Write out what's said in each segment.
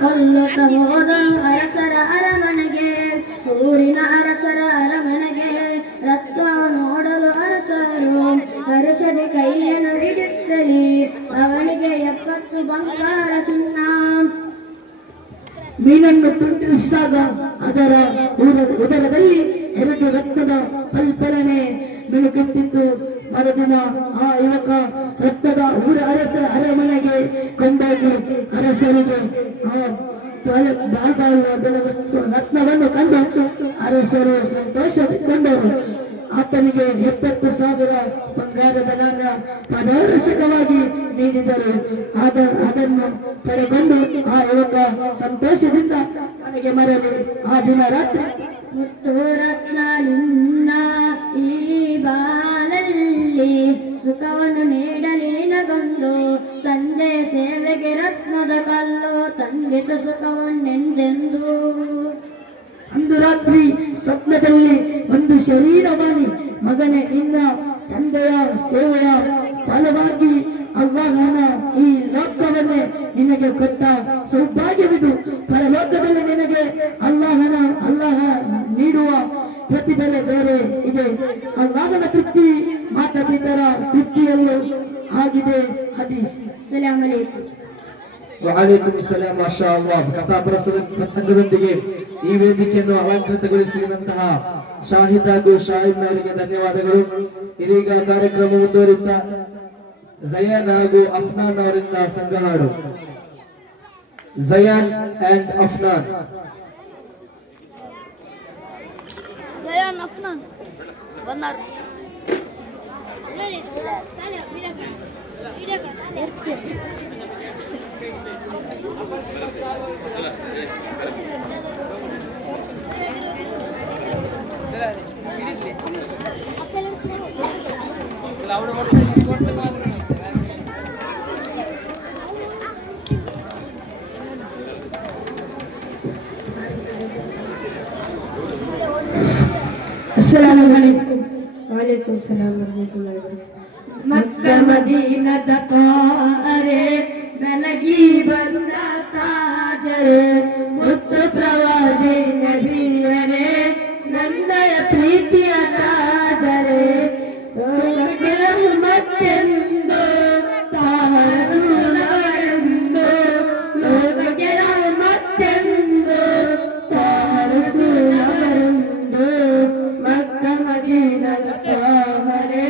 ಕೊಲ್ಲುತ್ತ ಹೋದ ಅರಸರ ಅರಮನೆಗೆ, ಊರಿನ ಅರಸರ ಅರಮನೆಗೆ. ರಕ್ತ ನೋಡಲು ಅರಸರು ಹರ್ಷದಿ ಕೈಯನ್ನು ಹಿಡಿಯುತ್ತಲಿ, ಅವನಿಗೆ 70 ಬಂಗಾರ ಚಿನ್ನ. ಮೀನನ್ನು ತುಂಡಿಸಿದಾಗ ಅದರ ಉದರದಲ್ಲಿ 2 ರಕ್ತದ ಫಲ್ಫಲನೆ ಬೆಳಗುತ್ತಿತ್ತು. ಮರುದಿನ ಆ ಯುವಕ ರಕ್ತದ ಅರಸ ಅರಮನೆಗೆ ಕೊಂಡೋಗಿ ಅರಸರಿಗೆ ಆ ವಸ್ತು ರತ್ನವನ್ನು ಕಂಡು ಅರಸರು ಸಂತೋಷಗೊಂಡರು. ಆತನಿಗೆ 70,000 ಬಂಗಾರದ ನಾಣ್ಯ ಪಾರದರ್ಶಕವಾಗಿ ನೀಡಿದರು. ಅದನ್ನು ಪಡೆಕೊಂಡು ಆ ಯುವಕ ಸಂತೋಷದಿಂದ ಮನೆಗೆ ಮರಳಿ ಆ ದಿನ ರಾತ್ರಿ ಮುತ್ತು ರತ್ನ ನಿನ್ನ ಈ ಬಾಲಲ್ಲಿ ಸುಖವನ್ನು ನೀಡಲಿ ನಿನಗೊಂದು, ತಂದೆ ಸೇವೆಗೆ ರತ್ನದ ಕಲ್ಲು ತಂದಿತು ಸುಖವನ್ನೆಂದೆಂದು. ಅಂದು ರಾತ್ರಿ ಸ್ವಪ್ನದಲ್ಲಿ ಒಂದು ಶರೀರವಾಣಿ, ಮಗನೇ ನಿನ್ನ ತಂದೆಯ ಸೇವೆಯ ಫಲವಾಗಿ ಅಲ್ಲಾಹನ ಈ ಲೋಕವನ್ನೇ ನಿನಗೆ ಕೊಟ್ಟ ಸೌಭಾಗ್ಯವಿದು. ಪರಲೋಕದಲ್ಲಿ ನಿನಗೆ ಅಲ್ಲಾಹ ನೀಡುವ ಪ್ರತಿಫಲ ಬೇರೆ ಇದೆ. ಅಲ್ಲಾಹನ ತೃಪ್ತಿ ಮಾತಾಪಿತರ ತೃಪ್ತಿಯಲ್ಲೂ ಆಗಿದೆ. ಹದೀಸ್. ಸಲಾಮ್ ಅಲೈಕುಂ. ವಅಲೈಕುಂ ಸಲಾಮ್. ಮಾಷಾ ಅಲ್ಲಾಹ್. ಕಥಾ ಪ್ರಸಂಗದೊಂದಿಗೆ ಈ ವೇದಿಕೆಯನ್ನು ಅಲಂಕೃತಗೊಳಿಸಿರುವಂತಹ ಶಾಹಿದ್ ಹಾಗೂ ಶಾಹಿದ್ ಅವರಿಗೆ ಧನ್ಯವಾದಗಳು. ಇದೀಗ ಕಾರ್ಯಕ್ರಮ ಮುಂದುವರಿಯುತ್ತಾ ಜಯಾನ್ ಹಾಗೂ ಅಫ್ನಾನ್ ಅವರಿಂದ ಸಂಘ ಹಾಡು. ಜಯಾನ್ ಅಂಡ್ ಅಫ್ನಾನ್. ಜಯಾನ್ ಅಫ್ನಾನ್ ಬಂದರು. ಅಸ್ಸಲಾಮು ಅಲೈಕುಂ. ವಅಲೈಕುಂ ಸಲಾಂ ವರಹಮತುಲ್ಲಾಹಿ ವಬರಕಾತುಹು. ಮಕ್ಕ ಮದೀನದ ಪಾರೆ ಬೆಳಗಿ ಬಂದ ತಾಜರೆ, ಮುತ್ತು ಪ್ರವಾದಿ ನಬಿಯರೇ ನಂದಯ ಪ್ರೀತಿಯ ತಾಜರೆ. ಮತ್ತೆಂದು ತಾರಸುಲರೆಂದು ಲೋಕಕ್ಕೆ ಮತ್ತೆಂದು ತಾರಸುಲರೆಂದು. ಮಕ್ಕ ಮದೀನದ ಪಾರೆ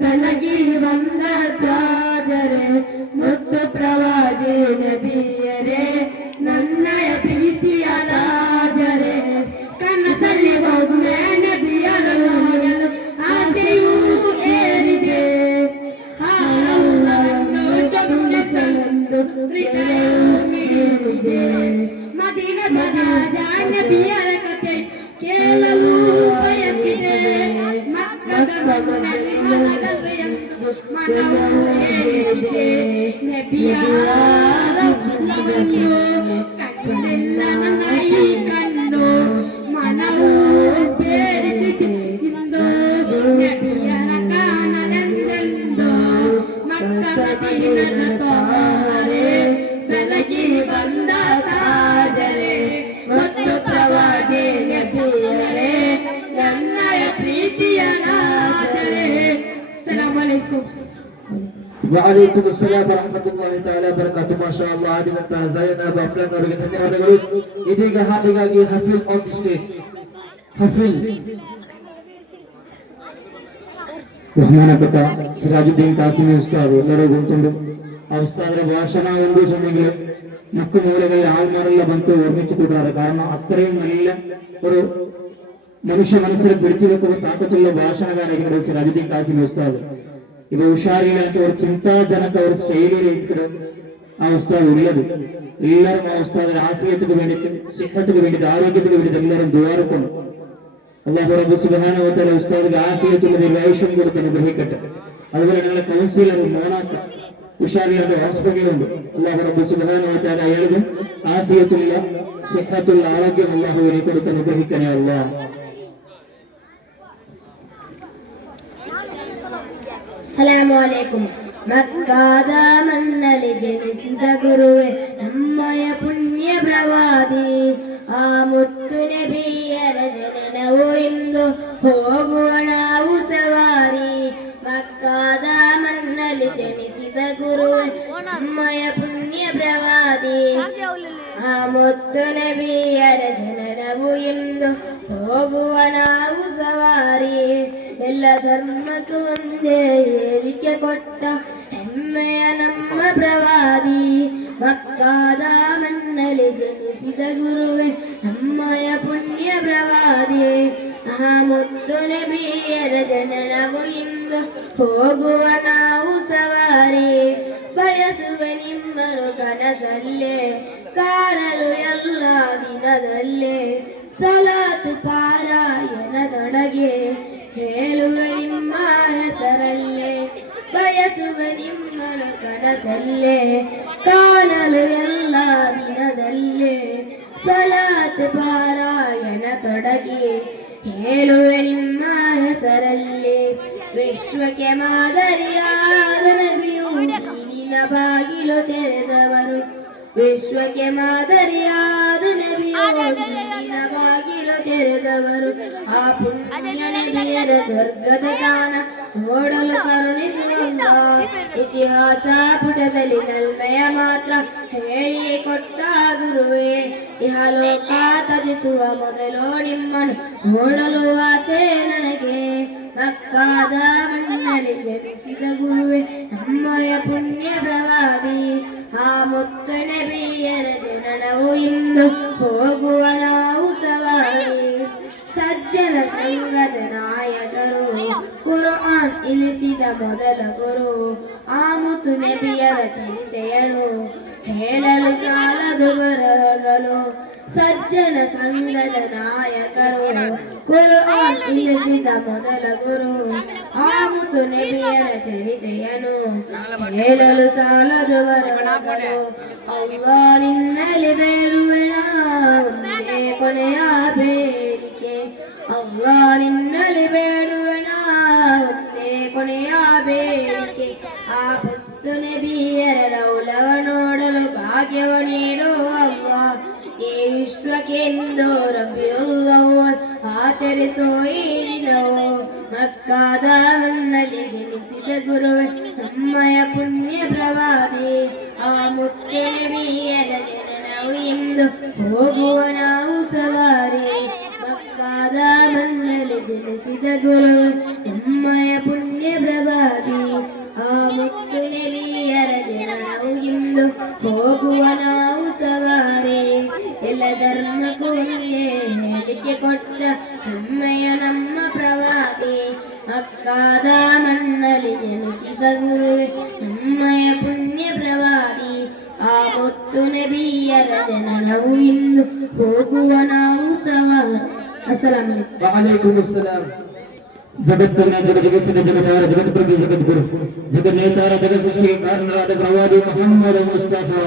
ಬೆಳಗಿ ಬಂದ ತಾಜರೆ, ಮುತ್ತು ಪ್ರವಾದಿ ನಬಿಯರೇ ನನ್ನಯ ಪ್ರೀತಿಯ ತಾಜರೆ. ಕನಸಲ್ಲಿ ಒಮ್ಮೆ ನಬಿಯರ ನೋಡಲು ಆಸೆಯೂ ಏರಿದೆ, ಹಾಲವನ್ನು ಚುಂಬಿಸಲೆಂದು ಹೃದಯವು ಮೀರಿದೆ. ಮದೀನದ ರಾಜ ನಬಿಯರ ಕತೆ ಕೇಳಲು ಬಯಸಿದೆ, ಮಕ್ಕದ ಮಣ್ಣಲ್ಲಿ ಮನದಲ್ಲಿ ಎಂದು ಮನವು ಏರಿದೆ. ನಬಿಯರ ರತ್ನವನ್ನು ಕಂಡಿಲ್ಲ ನನ್ನ ಈ ಕಣ್ಣು, ಮನವು ಬೇರಿದೆ ಇಂದು ನಬಿಯರ ಕಾಣಲೆಂದೆಂದು. ಮಕ್ಕ ಮದೀನದ ತಾರೆ ಬೆಳಗಿ ಬಂದ ತಾಜರೆ, ಮತ್ತು ಪ್ರವಾದಿ ನಬಿಯರೇ ನನ್ನಯ ಪ್ರೀತಿಯ ನಾಜರೆ. ಸಲಾಮ್ ಅಲೈಕುಂ. ವಅಲೈಕುಂ ಸಲಾಮ್ ವರಹಮತುಲ್ಲಾಹಿ ತಆಲಾ ಬರಕಾತುಹು. ಮಾಷಾ ಅಲ್ಲಾಹ್. ಆಡಿದಂತಹ ಜಯಾನ್ ಹಾಗೂ ಅಫ್ನಾನ್ ಅವರಿಗೆ ಧನ್ಯವಾದಗಳು. ಇದೀಗ ಹಾಡಿಗಾಗಿ Hafeel on the stage. Hafeel. ಬಹಮಾನಪಟ್ಟ ಸಿರಾಜುದ್ದೀನ್ ಕಾಸಿಮಿ ಉಸ್ತಾದ್ ಎಲ್ಲರೂ ಗುಂಪುಂಡು ಆ ಉಸ್ತಾದರ ಭಾಷಣ ಒಂದು ಸಮಯಗಳು ಮಕ್ಕು ಮೂಲೆಗಳಲ್ಲಿ ആൾമാരെಲ್ಲ ಬಂತು ವರ್ಣಿಸಿಕೊಟ್ಟಾರೆ. ಕಾರಣ അത്രയും നല്ല ഒരു മനുഷ്യ മനസ്സിൽ പിടിച്ചു വെക്കുന്ന താക്കത്തുള്ള ഭാഷണകാരനാണ് സിറാജുദ്ദീൻ കാസിമി ഉസ്താദ്. ഇവ ഉഷാറിലായിട്ട് ഒരു ചിന്താജനക ഒരു സ്റ്റൈലിൽ ആ ഉസ്താദ് ഉള്ളത്. എല്ലാവരും ആ ഉസ്താദിന്റെ ആഫിയത്തിന് വേണ്ടിയിട്ട് സിഹത്തിന് വേണ്ടിയിട്ട് ആരോഗ്യത്തിന് വേണ്ടിയിട്ട് എല്ലാവരും ദുആറക്കുന്നു. അല്ലാഹു റബ്ബ് സുബ്ഹാനഹു വ തആല ഉസ്താദിന്റെ ആഫിയത്തുള്ള ദീർഘായുഷ്യം കൊടുത്ത് അനുഗ്രഹിക്കട്ടെ. അതുപോലെ ഞങ്ങളുടെ കൗൺസിലർ മോനാക്ക ഉഷാറിലായിട്ട് ഹോസ്പിറ്റലുണ്ട്. അല്ലാഹു റബ്ബ് സുബ്ഹാനഹു വ തആല അയാൾക്കും ആഫിയത്തുള്ള സിഹത്തുള്ള ആരോഗ്യം അല്ലാഹുവിനെ കൊടുത്ത് അനുഗ്രഹിക്കണേ അല്ലാഹ്. ಸಲಾಮು ಅಲೈಕುಂ. ಮಕ್ಕಾದ ಮಣ್ಣಲ್ಲಿ ಜನಿಸಿದ ಗುರುವೆ ನಮ್ಮಯ ಪುಣ್ಯ ಪ್ರವಾದಿ ಆ ಮುತ್ತು ನಬಿಯರ ಜನನವು ಇಂದು ಹೋಗುವ ನಾವು ಸವಾರಿ ಮಕ್ಕಾದ ಮಣ್ಣಲ್ಲಿ ಜನಿಸಿದ ಗುರು ಅಮ್ಮಯ ಪುಣ್ಯ ಪ್ರವಾದಿ ಆ ಮುತ್ತು ನಬಿಯರ ಜನನವು ಇಂದು ಹೋಗುವ ನಾವು ಸವಾರಿ ಎಲ್ಲ ಧರ್ಮಕ್ಕೂ ಒಂದೇ ಹೇಳಿಕೆ ಕೊಟ್ಟ ಹೆಮ್ಮೆಯ ನಮ್ಮ ಪ್ರವಾದಿ ಮಕ್ಕಾದ ಮಣ್ಣಲ್ಲಿ ಜನಿಸಿದ ಗುರುವೆ ನಮ್ಮಯ ಪುಣ್ಯ ಪ್ರವಾದಿ ಆ ಮುತ್ತು ನಬಿಯರ ಜನನವು ಇಂದು ಹೋಗುವ ನಾವು ಸವಾರಿ ಬಯಸುವ ನಿಮ್ಮನು ಕನಸಲ್ಲೇ ಕಾಣಲು ಎಲ್ಲ ದಿನದಲ್ಲೇ ಸಲಾತು ಪಾರಾಯಣದೊಳಗೆ ಹೇಳುವ ನಿಮ್ಮ ಹೆಸರಲ್ಲೇ ಬಯಸುವ ನಿಮ್ಮನು ಕನಸಲ್ಲೇ ಕಾಣಲು ಎಲ್ಲ ದಿನದಲ್ಲೇ ಸಲಾತು ಪಾರಾಯಣದೊಳಗೆ ಹೇಳುವ ನಿಮ್ಮ ಹೆಸರಲ್ಲೇ ವಿಶ್ವಕ್ಕೆ ಮಾದರಿಯಾದ ನಬಿಯು ನೀನಿನ ಬಾಗಿಲು ತೆರೆದವರು ವಿಶ್ವಕ್ಕೆ ಮಾದರಿಯಾದ ನಬಿಯು ನೀನಿನ ಬಾಗಿಲು ತೆರೆದವರು ಆ ಪುಣ್ಯ ನಬಿಯರ ಸ್ವರ್ಗದ ದಾನ ನೋಡಲು ಕರುಣಿಸುವಂತ ಇತಿಹಾಸ ಪುಟದಲ್ಲಿ ನಲ್ಮೆಯ ಮಾತ್ರ ಹೇಳಿ ಕೊಟ್ಟ ಗುರುವೇ ಇಹಲೋಕ ತ್ಯಜಿಸುವ ಮೊದಲು ನಿಮ್ಮನ್ನು ನೋಡಲು ಆಸೆ ನನಗೆ ಮಕ್ಕಾದ ಮಣ್ಣಲ್ಲಿ ಜನಿಸಿದ ಗುರುವೆ ನಮ್ಮಯ ಪುಣ್ಯ ಪ್ರವಾದಿ ಆ ಮುತ್ತು ನಬಿಯರ ಜನನವು ಇಂದು ಹೋಗುವ ನಾವು ಸವಾರಿ ಸಜ್ಜನ ಸಂಘದ ನಾಯಕರು ಕುರ್ಆನ್ ಇಳಿಸಿದ ಮೊದಲ ಗುರು ಆ ಮುತ್ತು ನಬಿಯರ ಚಿಂತೆಯನು ಹೇಳಲು ಸಾಲದು ಬರಹಗಳು ಸಜ್ಜನ ಸಂಘದ ನಾಯಕರು ಕುರ್ಆನ್ ಇಳಿಸಿದ ಮೊದಲ ಗುರು ಆ ಮುತ್ತು ನಬಿಯರ ಚರಿತೆಯನು ಹೇಳಲು ಸಾಲದು ಬರಹಗಳು ಅವ್ವಾ ನಿನ್ನಲ್ಲಿ ಬೇಡುವೆನ ಒಂದೇ ಕೊನೆಯ ಬೇಡಿಕೆ ಅವ್ವಾ ನಿನ್ನಲ್ಲಿ ಬೇಡುವೆನ ಒಂದೇ ಕೊನೆಯ ಬೇಡಿಕೆ ಆ ಮುತ್ತು ನಬಿಯರ ರೌಲವ ನೋಡಲು ಭಾಗ್ಯವ ನೀಡು ಅವ್ವಾ ಈ ವಿಶ್ವಕ್ಕೆಂದು ರಬಿಯುಲ್ ಅವ್ವಲ್ ಆಚರಿಸೋ ಈ ದಿನವು ಮಕ್ಕಾದ ಮಣ್ಣಲ್ಲಿ ಜನಿಸಿದ ಗುರುವೆ ನಮ್ಮಯ ಪುಣ್ಯ ಪ್ರವಾದಿ ಆ ಮುತ್ತು ನಬಿಯರ ಜನನವು ಇಂದು ಹೋಗುವ ನಾವು ಸವಾರಿ ಮಕ್ಕಾದ ಮಣ್ಣಲ್ಲಿ ಜನಿಸಿದ ಗುರುವೆ ನಮ್ಮಯ ಪುಣ್ಯ ಪ್ರವಾದಿ ಆ ಮುತ್ತು ನಬಿಯರ ಜನನವು ಇಂದು ಹೋಗುವ ನಾವು ಸವಾರಿ ಎಲ್ಲ ಧರ್ಮಕ್ಕೂ ಒಂದೇ ಹೇಳಿಕೆ ಕೊಟ್ಟ ಹೆಮ್ಮೆಯ ನಮ್ಮ ಪ್ರವಾದಿ ಮಕ್ಕಾದ ಮಣ್ಣಲ್ಲಿ ಜನಿಸಿದ ಗುರುವೆ ನಮ್ಮಯ ಪುಣ್ಯ ಪ್ರವಾದಿ ಆ ಮುತ್ತು ನಬಿಯರ ಜನನವು ಇಂದು ಹೋಗುವ ನಾವು ಸವಾರಿ ಅಸ್ಸಲಾಮು ಅಲೈಕುಂ. ವಅಲೈಕುಮ್ ಅಸ್ಸಲಾಂ. ಜಗತ್ತನ್ನ ಜಗಜಗಿಸಿದ ಜಗದಾರ ಜಗತ್ಪ್ರಭು ಜಗದ್ಗುರು ಜಗನ್ನೇತಾರ ಜಗತ್ ಸೃಷ್ಟಿಗೆ ಕಾರಣರಾದ ಪ್ರವಾದಿ ಮುಹಮ್ಮದ್ ಮುಸ್ತಫಾ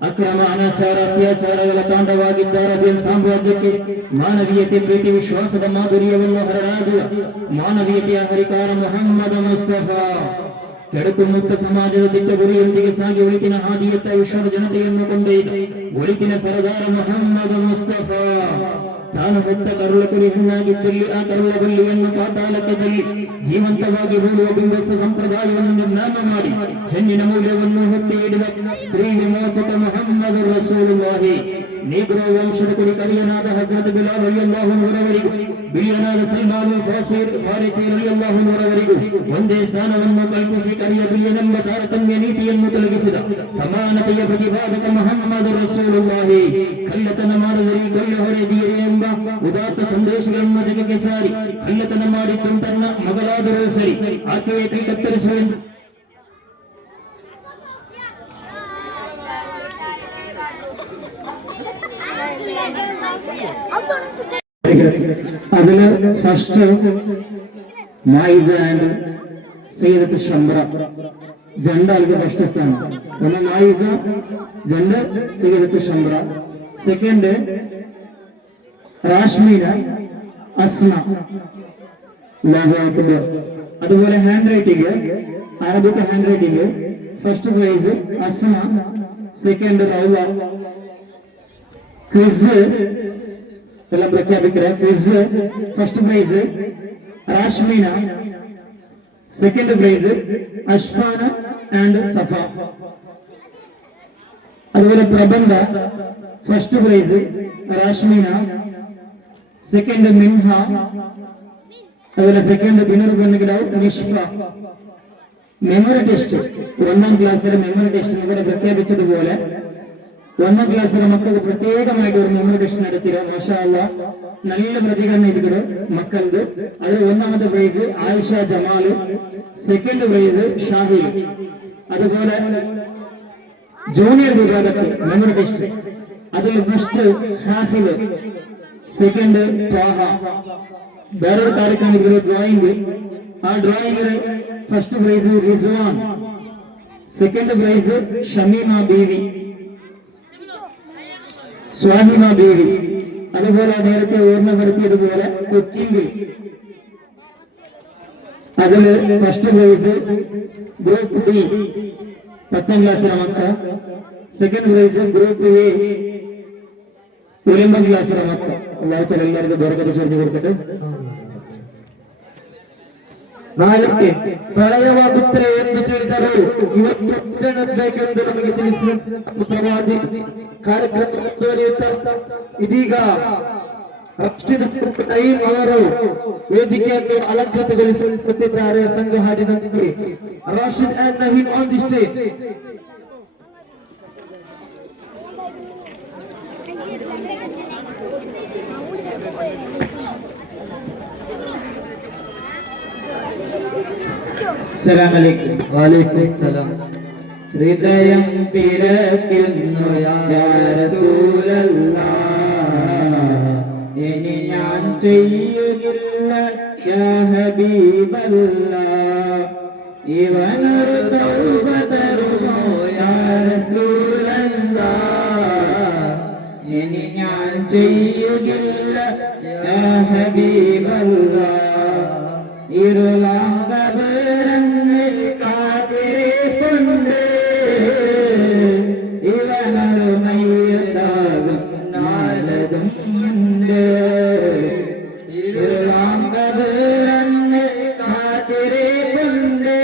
ಅಕ್ರಮ ಅನಾಚಾರ ಅತ್ಯಾಚಾರಗಳ ತಾಂಡವಾಗಿದ್ದಾರ ಸಾಮ್ರಾಜ್ಯಕ್ಕೆ ಮಾನವೀಯತೆ ಪ್ರೀತಿ ವಿಶ್ವಾಸದ ಮಾಧುರ್ಯವನ್ನು ಹರಡಾಗುವ ಮಾನವೀಯತೆಯ ಹರಿಕಾರ ಮುಹಮ್ಮದ್ ಮುಸ್ತಫಾ ಕೆಡುಕು ಮುಕ್ತ ಸಮಾಜದ ದಿಟ್ಟ ಗುರಿಯೊಂದಿಗೆ ಸಾಗಿ ಒಳಿತಿನ ಹಾದಿಯತ್ತ ವಿಶ್ವದ ಜನತೆಯನ್ನು ಕೊಂಡೊಯ್ದ ಒಳಿತಿನ ಸರದಾರ ಮುಹಮ್ಮದ್ ಮುಸ್ತಫಾ ತಾನು ಹೊತ್ತ ಕರುಳ ಕುರಿ ಹೆಣ್ಣಾಗಿದ್ದಲ್ಲಿ ಆ ಕರುಳ ಬಲ್ಲಿಯನ್ನು ಪಾತಾಳಕದಲ್ಲಿ ಜೀವಂತವಾಗಿ ಹೂಡುವ ಬಿಂಬಸ್ಸ ಸಂಪ್ರದಾಯವನ್ನು ನಿರ್ನಾಮ ಮಾಡಿ ಹೆಣ್ಣಿನ ಮೌಲ್ಯವನ್ನು ಹೊತ್ತಿ ಹಿಡಿದ ಸ್ತ್ರೀ ವಿಮೋಚಕ ಮುಹಮ್ಮದ್ ರಸೂಲುಲ್ಲಾಹಿ ನೀಗ್ರೋ ವಂಶದ ಕುರಿ ಕರಿಯನಾದ ಹಜರತ್ ಬಿಲಾಲ್ ರಲಿಯಲ್ಲಾಹು ಅನ್ಹುರವರಿಗೂ ಬಿಳಿಯನಾದ ಸಲ್ಮಾನ್ ಫಾರಿಸಿ ರಲಿಯಲ್ಲಾಹು ಅನ್ಹುರವರಿಗೂ ಒಂದೇ ಸ್ಥಾನವನ್ನು ಕಲ್ಪಿಸಿ ಕರಿಯ ಬಿಳಿಯನೆಂಬ ತಾರತಮ್ಯ ನೀತಿಯನ್ನು ತೊಲಗಿಸಿದ ಸಮಾನತೆಯ ಪ್ರತಿಪಾದಕ ಮುಹಮ್ಮದ್ ರಸೂಲುಲ್ಲಾಹಿ ಕಳ್ಳತನ ಮಾಡದಿರಿ ಕೊಲ್ಲ ಹೊಡೆದಿರಿ ಎಂಬ ಉದಾತ್ತ ಸಂದೇಶಗಳನ್ನು ಜಗಕ್ಕೆ ಸಾರಿ ಕಳ್ಳತನ ಮಾಡಿದ್ದು ತನ್ನ ಮಗಳಾದರೂ ಸರಿ ಆಕೆಯ ಕೈ ಕತ್ತರಿಸುವೆಂದು അതില് ഫസ്റ്റ് മായിസ ആൻഡ് സയ്യിദത്ത് ഷംറ ജണ്ടാൾക്ക് ഫസ്റ്റ് സ്ഥാനം ഒന്ന് മായിസ ജണ്ടർ സയ്യിദത്ത് ഷംറ സെക്കൻഡ് റാഷ്മീന അസ്മ ലോക അതുപോലെ handwriting Arabic handwriting first prize Asma second Raula quiz എല്ലാം പ്രഖ്യാപിക്കുക. Quiz first prize Rashmeena, second prize Ashfana and Safa. അതുപോലെ പ്രബന്ധ first prize Rashmeena, second Minha, അതുപോലെ സെക്കൻഡ് നിഷ്ഫ. മെമ്മറി ടെസ്റ്റ് ഒന്നാം ക്ലാസ്സിലെ മെമ്മറി ടെസ്റ്റ് ഇവിടെ പ്രഖ്യാപിച്ചതുപോലെ ഒന്നാം ക്ലാസ്സിലെ മക്കൾക്ക് പ്രത്യേകമായിട്ട് ഒരു മെമ്മറി ടെസ്റ്റ് നടത്തിയത് മാഷാ അല്ലാഹ് നല്ല പ്രതികരണം ഇരിക്കുന്നത് മക്കൾക്ക്. അതിൽ ഒന്നാമത്തെ prize Ayesha Jamal, second prize Shahil. അതുപോലെ ജൂനിയർ വിഭാഗത്തിൽ മെമ്മറി ടെസ്റ്റ് അതിൽ ഫസ്റ്റ് ഹാഫില്, സെക്കൻഡ് ത്വാഹ. വേറൊരു കാര്യമാണ് ഇവരുടെ ഡ്രോയിങ്. ആ ഡ്രോയിങ്ങില് first prize Rizwan, second prize Shameema Beevi, Swahima Beevi. അതുപോലെ നേരത്തെ ഓർമ്മപ്പെടുത്തിയതുപോലെ കുക്കിംഗ് അതില് ഫസ്റ്റ് പ്രൈസ് ഗ്രൂപ്പ് ഡി 10ാം ക്ലാസ്സിലെ മക്ക, സെക്കൻഡ് പ്രൈസ് ഗ്രൂപ്പ് എ 9ാം ക്ലാസ്സിലെ മക്ക. അല്ലാഹു തആല എല്ലാവർക്കും ബർക്കത്ത് ചൊരിഞ്ഞു കൊടുക്കട്ടെ. ನಾಲ್ಕೆ ಪ್ರಳಯವಾಗುತ್ತರೆ ಎಂದು ತಿಳಿದರು. ಇವತ್ತು ಹುಟ್ಟಬೇಕೆಂದು ನಮಗೆ ತಿಳಿಸಿದ ಸುಪ್ರಭಾತಿ ಕಾರ್ಯಕ್ರಮ ಮುಂದುವರಿಯುತ್ತಾ ಇದೀಗ ರಕ್ಷಿತ ಟೈಮ್ ಅವರು ವೇದಿಕೆಯನ್ನು ಅಲಂಕೃತಗೊಳಿಸುತ್ತಿದ್ದಾರೆ. ಸಂಘ ಹಾಡಿದಂತೆ Rashid and Naveen on the stage. അസ്സലാമലൈക്കും. വഅലൈക്കും സലാം. ഹൃദയം പിറക്കുന്നു യാ റസൂലല്ലാഹ്, ഇനി ഞാൻ ചെയ്യുകില്ല യാ ഹബീബല്ലാഹ്. ഇവനൊരു തൗബ തരുമോ യാ റസൂലല്ലാഹ്, ഇനി ഞാൻ ചെയ്യുകില്ല യാ ഹബീബല്ലാഹ്. ഇരുളാം കബറന്നിൽ കാത്തിരിപ്പുണ്ട്, ഇവനൊരു മയ്യത്താകും നാലതും ഉണ്ട്. ഇരുളാം കബറന്നിൽ കാത്തിരിപ്പുണ്ട്,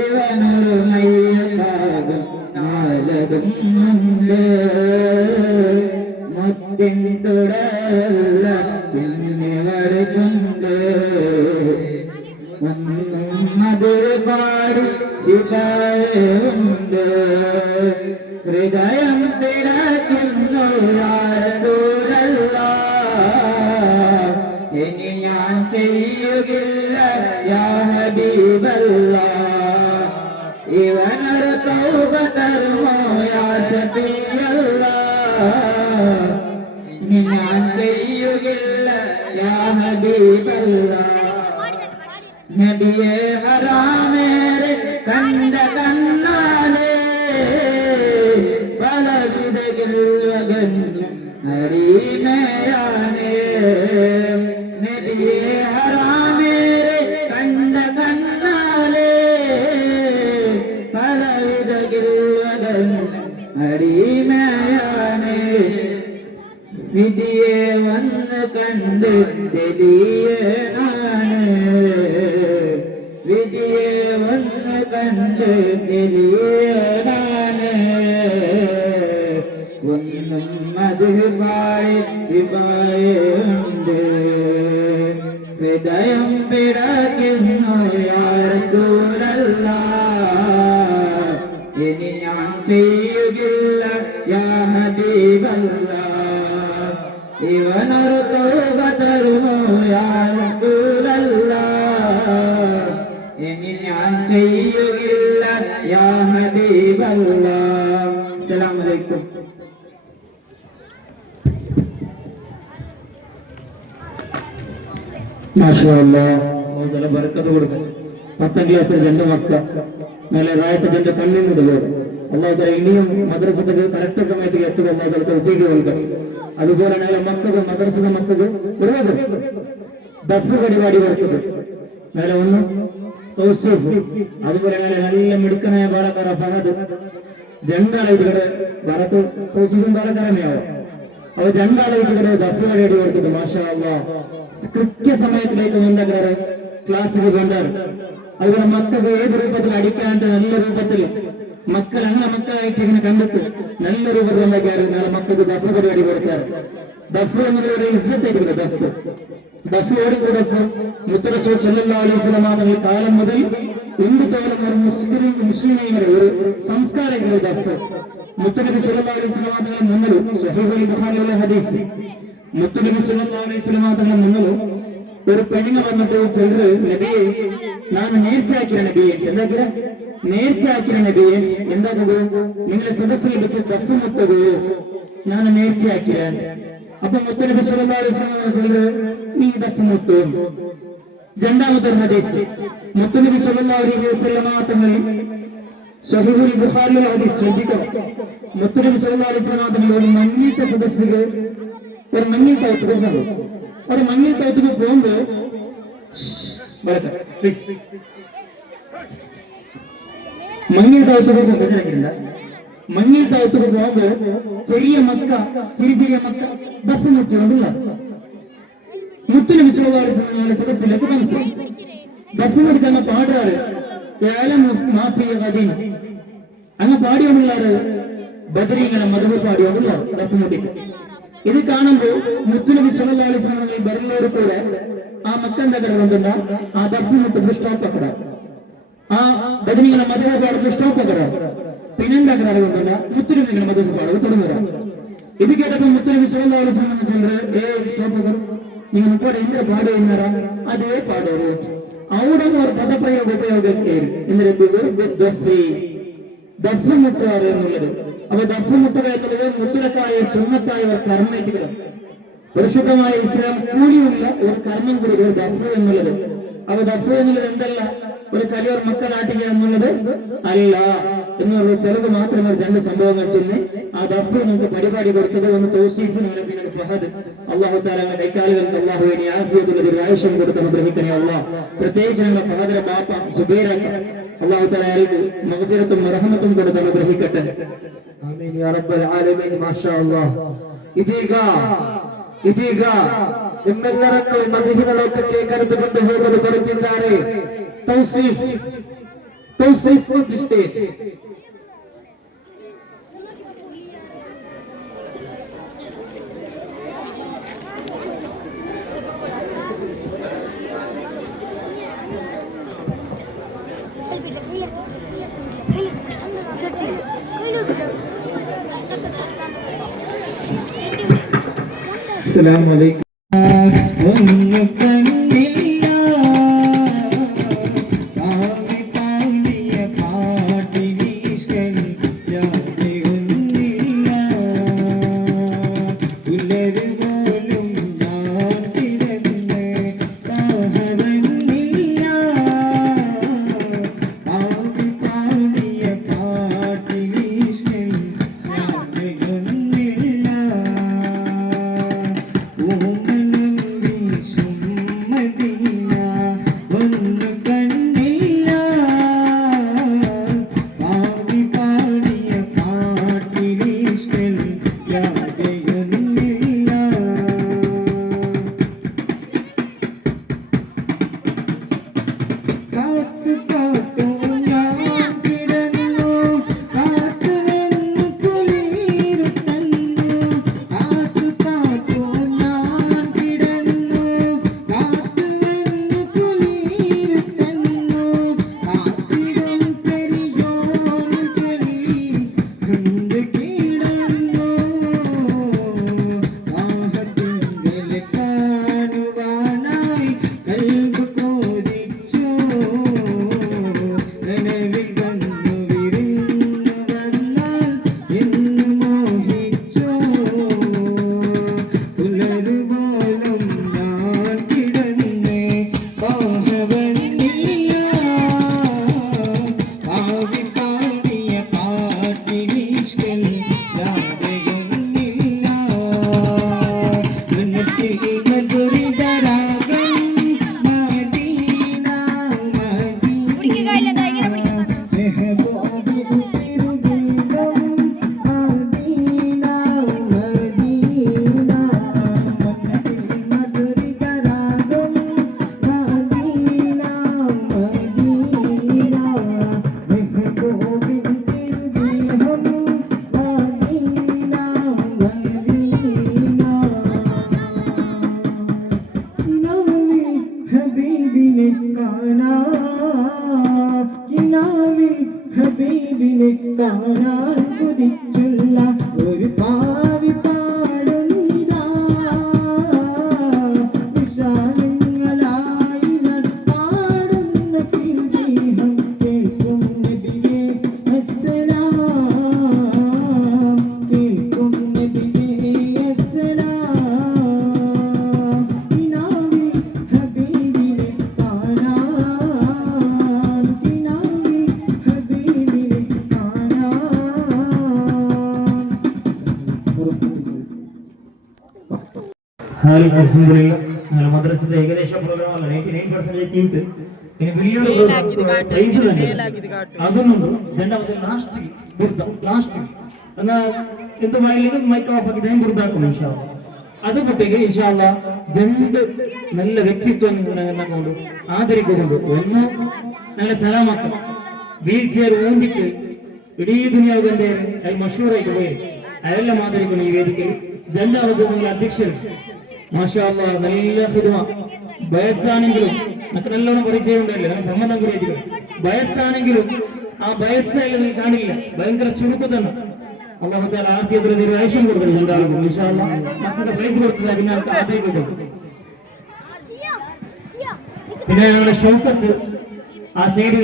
ഇവനൊരു മയ്യത്താകും നാലതും ഉണ്ട്. മുത്തിൻ തുടരല്ല പിന്നെ വരുന്നുണ്ട്, മധുരപാടി ചിതയുണ്ട്. ഹൃദയം പിടയ്ക്കുന്നു യാ റസൂലല്ലാഹ്, ഇനി ഞാൻ ചെയ്യുകില്ല യാ ഹബീബല്ലാഹ്. ഇവനൊരു തൗബ തരുമോ യാ ശഫീഅല്ലാഹ്, ഇനി ഞാൻ ചെയ്യുകില്ല യാ ഹബീബല്ലാഹ്. നബിയെ ഹറാമേറെ കണ്ട കണ്ണാലേ പലവിധകൾ വകന്നു അടിമയാണേ. നബിയെ ഹറാമേറെ കണ്ട കണ്ണാലേ പലവിധകൾ വകന്നു അടിമയാണേ. വിധിയെ വന്ന് കണ്ട് തെളിയനാണ്, വിധിയെ വന്ന് കണ്ട് തെളിയനാണ്. ഒന്നും അത് പാടിയുണ്ട്, ഹൃദയം പിടയ്ക്കുന്നു യാ റസൂലല്ലാഹ്, ഇനി ഞാൻ ചെയ്യുകില്ല യാ ഹബീബല്ലാഹ്. ഇവനൊരു തൗബ തരുമോ യാ റസൂലല്ലാഹ്, ഇനി ഞാൻ ചെയ്യുകില്ല യാ ഹബീബല്ലാഹ്. അസ്സലാമു അലൈക്കും. മാഷാ അല്ലാഹ്, നല്ല ബർക്കത്ത് കൊടുക്കും. 10ാം ക്ലാസ്സിൽ 2 മക്ക നല്ല റായത്ത് ജന്റെ കണ്ണിനുള്ളത്. അല്ലാഹു തആല ഇനിയും മദ്രസക്ക് കറക്റ്റ് സമയത്ത് എത്തുക അല്ലാഹു തആല തൗഫീഖ് നൽകട്ടെ. അതുപോലെ നല്ല മക്കൾക്ക് മദ്രസ മക്കൾക്ക് ഒരുപാട് ദഫ് പരിപാടി കൊടുത്തത് നല്ല ഒന്ന് തൗസീഫ്. അതുപോലെ നല്ല മിടുക്കനായ പാലക്കാട് ഫഹദ് ജണ്ടാളയുടെ ഭരത്ത് തൗസീഫുണ്ടാളക്കറമയാവോ അവ ജണ്ടാളയുടെ ദഫ് റെഡി കൊടുത്തിട്ട് മാഷാ അല്ലാഹ് കൃത്യസമയത്തിലേക്ക് ഉണ്ടാക്കാറ് ക്ലാസ്സിൽ കൊണ്ടാറ് അതുപോലെ മക്കൾക്ക് ഏത് രൂപത്തിൽ അടിക്കാണ്ട് നല്ല രൂപത്തിൽ മക്കൾ അങ്ങനെ മക്കളായിട്ട് ഇങ്ങനെ കണ്ടെത്തി നല്ല രൂപത്തിൽ ഉണ്ടാക്കിയാറ് നാളെ മക്കൾക്ക് ദഫ് പരിപാടി കൊടുക്കാറ് ദഫ് എന്നുള്ള ഒരു ഇസ്സത്തായിരിക്കും ദഫ് ഓടിക്കൂടെ ദഫ് മുത്തറസൂൽ സല്ലല്ലാഹു അലൈഹി വസല്ലം തങ്ങൾ കാലം മുതൽ ഇന്ത്യത്തോളം ഒരു മുസ്ലിമീങ്ങളുടെ ഒരു സംസ്കാരങ്ങളുടെ ദഫ് മുത്തനബി സല്ലല്ലാഹു അലൈഹി വസല്ലം തങ്ങളുടെ മുന്നിലും സ്വഹീഹുൽ ബുഖാരിയിലെ ഹദീസ് മുത്തനബി സല്ലല്ലാഹു അലൈഹി വസല്ലം തങ്ങളുടെ മുന്നിലും ഒരു പെണ്ണിനെ വന്നിട്ട് ചിലര് നബിയെ ഞാൻ നേർച്ചയാക്കിയ നബിയെ എന്താക്കിയ നേർച്ചയാക്കിയ നബിയെ എന്താക്കത് നിങ്ങളെ സദസ്സിൽ വെച്ച് ദഫ് മുട്ടുകയോ ഞാൻ നേർച്ചയാക്കിയ അപ്പൊ മുത്തനബി സല്ലല്ലാഹു അലൈഹി വസല്ലം ചിലര് നീ ദഫ് മുട്ടും രണ്ടാമത്തെ ഹദീസ് മുത്തനബി സല്ലല്ലാഹു അലൈഹി വസല്ലം തങ്ങൾ സ്വഹീഹുൽ ബുഖാരിയിലെ ഹദീസ് ശ്രദ്ധിക്കണം മുത്തനബി സല്ലല്ലാഹു അലൈഹി വസല്ലം തങ്ങൾ ഒരു മഞ്ഞിട്ട സദസ്സിൽ ഒരു മഞ്ഞിട്ട ഒത്തുകൊണ്ടു ഒരു മഞ്ഞിൽ കൗത്തുക്ക് പോകുമ്പോ മഞ്ഞിൽ കൗത്തുക്ക് പോകുന്നില്ല മഞ്ഞിൽ കൗത്തുക്ക് പോകുമ്പോ ചെറിയ മക്ക ചെറിയ മക്ക ദഫ് മുട്ടിയോണ്ടില്ല മുത്തുനബി സല്ലല്ലാഹു അലൈഹി വസല്ലം സദസ്സിലേക്ക് വന്നു ദഫ് മുട്ടി തന്നെ പാടാറ് അങ്ങ് പാടിയോണ്ടുള്ളാറ് ബദരീങ്ങളെ മധു പാടിയോണ്ടുള്ള ദഫ് മുട്ടിക്ക് ഇത് കാണുമ്പോൾ മുത്തുനബി സല്ലല്ലാഹു അലൈഹി വസല്ലം ബദറിലോട് കൂടെ ആ മക്കന്റെ കടലുണ്ട ആ ദഫ് മുട്ട് സ്റ്റോപ്പ് അക്കട ആ ബദരീങ്ങളെ മധു പാടുന്ന സ്റ്റോപ്പ് അക്കട പിന്നെന്താ കടലുണ്ട മുത്തുനബികളെ മധു പാടുക തുടങ്ങുക ഇത് കേട്ടപ്പോ മുത്തുനബി സല്ലല്ലാഹു അലൈഹി വസല്ലം ചെല്ല് സ്റ്റോപ്പ് അക്കർ നിങ്ങൾ കൂടെ എന്ത് പാടുകയാ അതേ പാടോരു അവിടെ ഒരു പദപ്രയോഗ ഉപയോഗിക്കുന്നത് ദഫ് മുട്ടാറ് എന്നുള്ളത് അപ്പൊ ദഫ് മുട്ടുക എന്നുള്ളത് മുത്തുലക്കായ സുന്നത്തായ ഒരു കർമ്മേറ്റിക്കണം പരിശുദ്ധമായ ഇസ്ലാം കൂലിയുള്ള ഒരു കർമ്മം കൂടി ഒരു ദഫ് എന്നുള്ളത് അപ്പൊ ദഫ് എന്നുള്ളത് എന്തല്ല ഒരു കലിയോർ മക്കളാട്ടിക്കുക എന്നുള്ളത് അല്ല എന്നുള്ള ചിലത് മാത്രം ഒരു രണ്ട് സംഭവങ്ങൾ ചെന്ന് ആ ദഫ് നമുക്ക് പരിപാടി കൊടുത്തത് ഒന്ന് തൗസീഫിനാണ് പിന്നെ ഫഹദ് അള്ളാഹു താല കൈക്കാലുകൾക്ക് അള്ളാഹുവിനെ ആഫിയത്തുള്ള ആയുഷം കൊടുത്ത് അനുഗ്രഹിക്കണേ അള്ളാഹ് പ്രത്യേകിച്ച് ഞങ്ങളുടെ ഫഹദിന്റെ ബാപ്പ സുബൈറ അള്ളാഹു താല അയാൾക്ക് മഗ്ഫിറത്തും റഹ്മത്തും കൊടുത്ത് അനുഗ്രഹിക്കട്ടെ ಆಮೀನ್ ಯಾ ರಬ್ಬಲ್ ಆಲಮೀನ್ ಮಾಶಾ ಅಲ್ಲಾಹ್ ಇದೀಗ ನಿಮ್ಮೆಲ್ಲರನ್ನು ಮದೀನಾ ಲೋಕಕ್ಕೆ ಕರೆದುಕೊಂಡು ಹೋಗಲು ಬರುತ್ತಿದ್ದಾರೆ ತೌಸೀಫ್ ದಿ ಸ್ಟೇಜ್ അസ്സലാമു അലൈക്കും Oh അൽഹംദുലില്ലാ മദ്രസയുടെ ഏകദേശ പ്രോഗ്രാം അല്ല 99% എത്തിയിട്ട് ഇനി വലിയൊരു പ്രൈസ് തന്നെ അതൊന്നുണ്ട് ജനവരി ലാസ്റ്റ് എന്നാ എന്തുമായില്ലെങ്കിൽ മൈക്ക് ഓഫ് ആക്കി ഞാൻ ബുർദാക്കും ഇൻഷാ അല്ലാഹ് അത് പൊട്ടിക്ക് ഇൻഷാ അല്ലാഹ് രണ്ട് നല്ല വ്യക്തിത്വം കൊണ്ട് ആദരിക്കുന്നുണ്ട് ഒന്ന് നല്ല സലാമാക്കണം വീൽ ചെയർ ഊന്തിട്ട് ഇടീ ദുനിയാവ് കണ്ടേ അത് മഷൂറായിട്ട് പോയി അതെല്ലാം ആദരിക്കുന്നു ഈ വേദിക്കയിൽ ജനവരി അധ്യക്ഷൻ മാഷാ അല്ലാഹ് നല്ല ഹിദ്മ വയസ്സാണെങ്കിലും നമുക്ക് നല്ലോണം പരിചയം ഉണ്ടല്ലേ നമുക്ക് സമ്മതം കൂടി വയസ്സാണെങ്കിലും ആ വയസ്സായാലും നീ കാണില്ല ഭയങ്കര ചുരുക്കം തന്നെ അല്ലാഹു തആല ആഫിയത്തിൽ ദീർഘായുസ്സും കൊടുക്കണം എന്തായാലും ഇൻഷാ അല്ലാഹ് മക്കളുടെ പ്രൈസ് കൊടുത്തില്ല പിന്നെ അവർക്ക് ആദരിക്കും പിന്നെ ഞങ്ങളുടെ ഷൗക്കത്ത് ആ സൈഡിൽ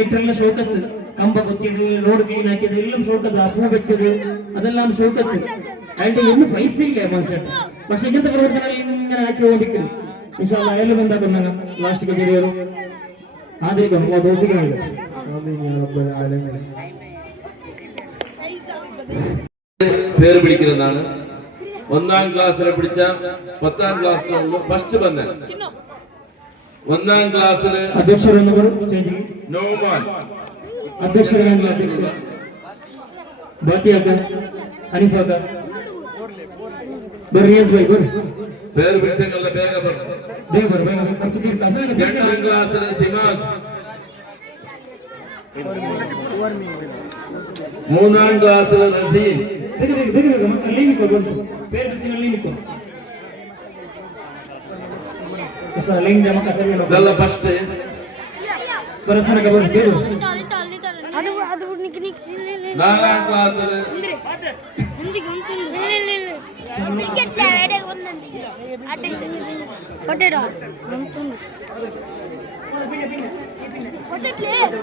ലിറ്ററിലെ ഷൗക്കത്ത് കമ്പ കുത്തിയത് റോഡ് ക്ലീൻ ആക്കിയത് എല്ലാം ഷൗക്കത്ത് ആ പൂ വെച്ചത് അതെല്ലാം ഷൗക്കത്ത് അതിന്റെ ഒന്നും പൈസ ഇല്ല മനുഷ്യൻ പക്ഷെ ഇങ്ങനത്തെ പ്രവർത്തനങ്ങൾ ഇങ്ങനെ ആക്കി ഓടിക്കുന്നു ഇൻഷാ അല്ലാഹ് അയലും എന്താക്കുന്ന ലാസ്റ്റ് കച്ചേരികളും ആദരിക്കണം ദോഷിക്കുന്നില്ല പേര് പിടിക്കുന്നതാണ് ഒന്നാം ക്ലാസ്സിലെ പിടിച്ച 10ാം ക്ലാസ്സിലുള്ള ഫസ്റ്റ് ബന്ധൻ ഒന്നാം ക്ലാസ്സില് നോമാൻ പേര് പിടിച്ചതിനുള്ള വേഗം 2ാം ക്ലാസ്സില് സിമാസ് 3ാം ക്ലാസ്സില് റസീൻ ഇതല്ല ഫസ്റ്റ് ಅದು ಅದು ನಿಕ್ ನಿಕ್ 4ാം ക്ലാസ്സില് ಕ್ರಿಕೆಟ್ ಪ್ಲೇಯರ್ ಒಂದಂడి ಆಟಿಂಗ್ ಫೋಟೋ ನಂತುಂಡು ಫೋಟೋ ಪ್ಲೇಯರ್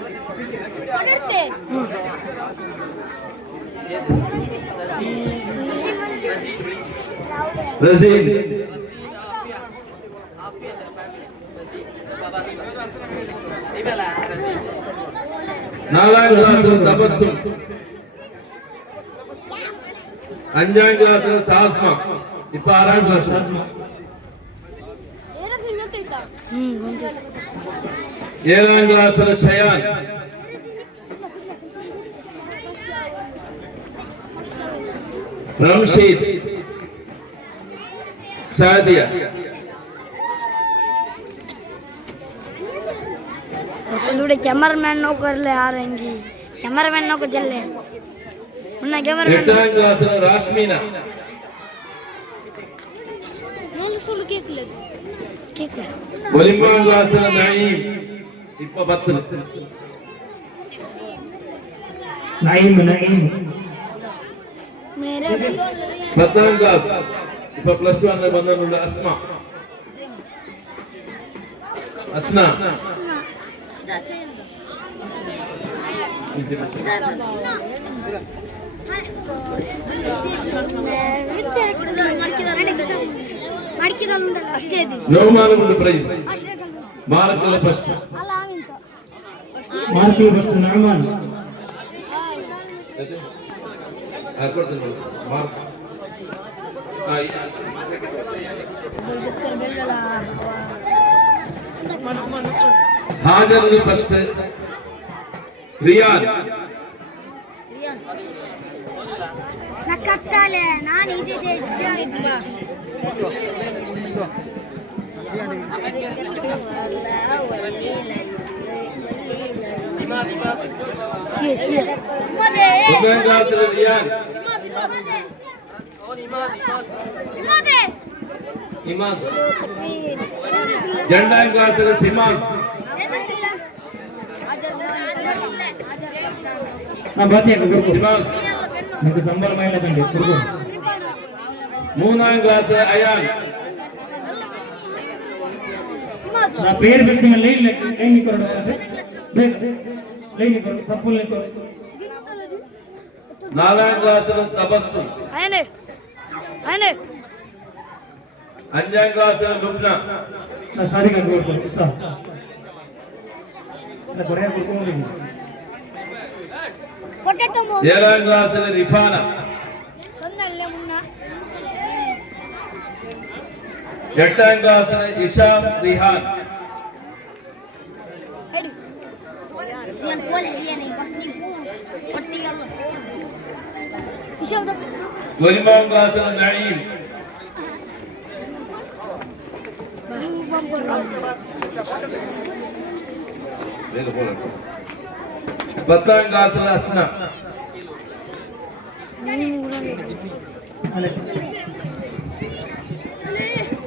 റസീൻ 4ാം ക്ലാസ്സിൽ തപസ്സും 5ാം ക്ലാസ്സിൽ സാസ്മ ഇപ്പൊ 6ാം ക്ലാസ് 7ാം ക്ലാസ്സിൽ ഷയാൻ 'റംഷീദ് സാദിയ ഇവിടെ ക്യാമറമാൻ നോക്കല്ലേ ആരെങ്കി ക്യാമറമാൻ നോക്കോ ചെല്ലേ ഉന്ന ക്യാമറമാൻ 8ാം ക്ലാസ്സിൽ റാഷ്മീന ನಾನು ಸುಳ್ಳು ಕೇಕలేదు ಕೇಕ 9ാം ക്ലാസ്സിൽ നഈം ഇപ്പൊ 10 മേരെ 10ാം ക്ലാസ് ഇപ്പൊ +1 വന്നിട്ടുള്ള അസ്ന നോമാനുണ്ട് പ്രൈസ് മാർക്കുള്ള ഫസ്റ്റ് നഅ്മാൻ മാർക്ക് ഹാജറിന് ഫസ്റ്റ് റിയാൻ ನಕ್ಕತ್ತಾಲೆ ನಾನು ಇದಿದೆ ഒന്നാം ക്ലാസ്സിൽ റിയാൻ ഇമാൻ 2ാം ക്ലാസ്സിൽ സിമാൻ സിമാൻ നിങ്ങൾക്ക് സമ്പർമ്മയിലുണ്ട് 3ാം ക്ലാസ്സിൽ അയാൻ నా పేరు పిలిచి లైన్ సప్పులు 4ാം ക്ലാസ്സിൽ തബസ്സും അയനെ അയനെ 5ാം ക്ലാസ്സിൽ ലുബ്ന സാരിക കുറേ കൊടുക്കുന്നു 7ാം ക്ലാസ്സിൽ റിഫാന എട്ടാം ക്ലാസ്സിന് ഇഷാം റിഹാൻ. ഞാൻ പോലെയാണ് ഫസ്റ്റ് പൊട്ടികൾ ഇഷാദ ഒൻപതാം ക്ലാസ്സിന് നഈം. പത്താം ക്ലാസ്സിൽ അസ്ന.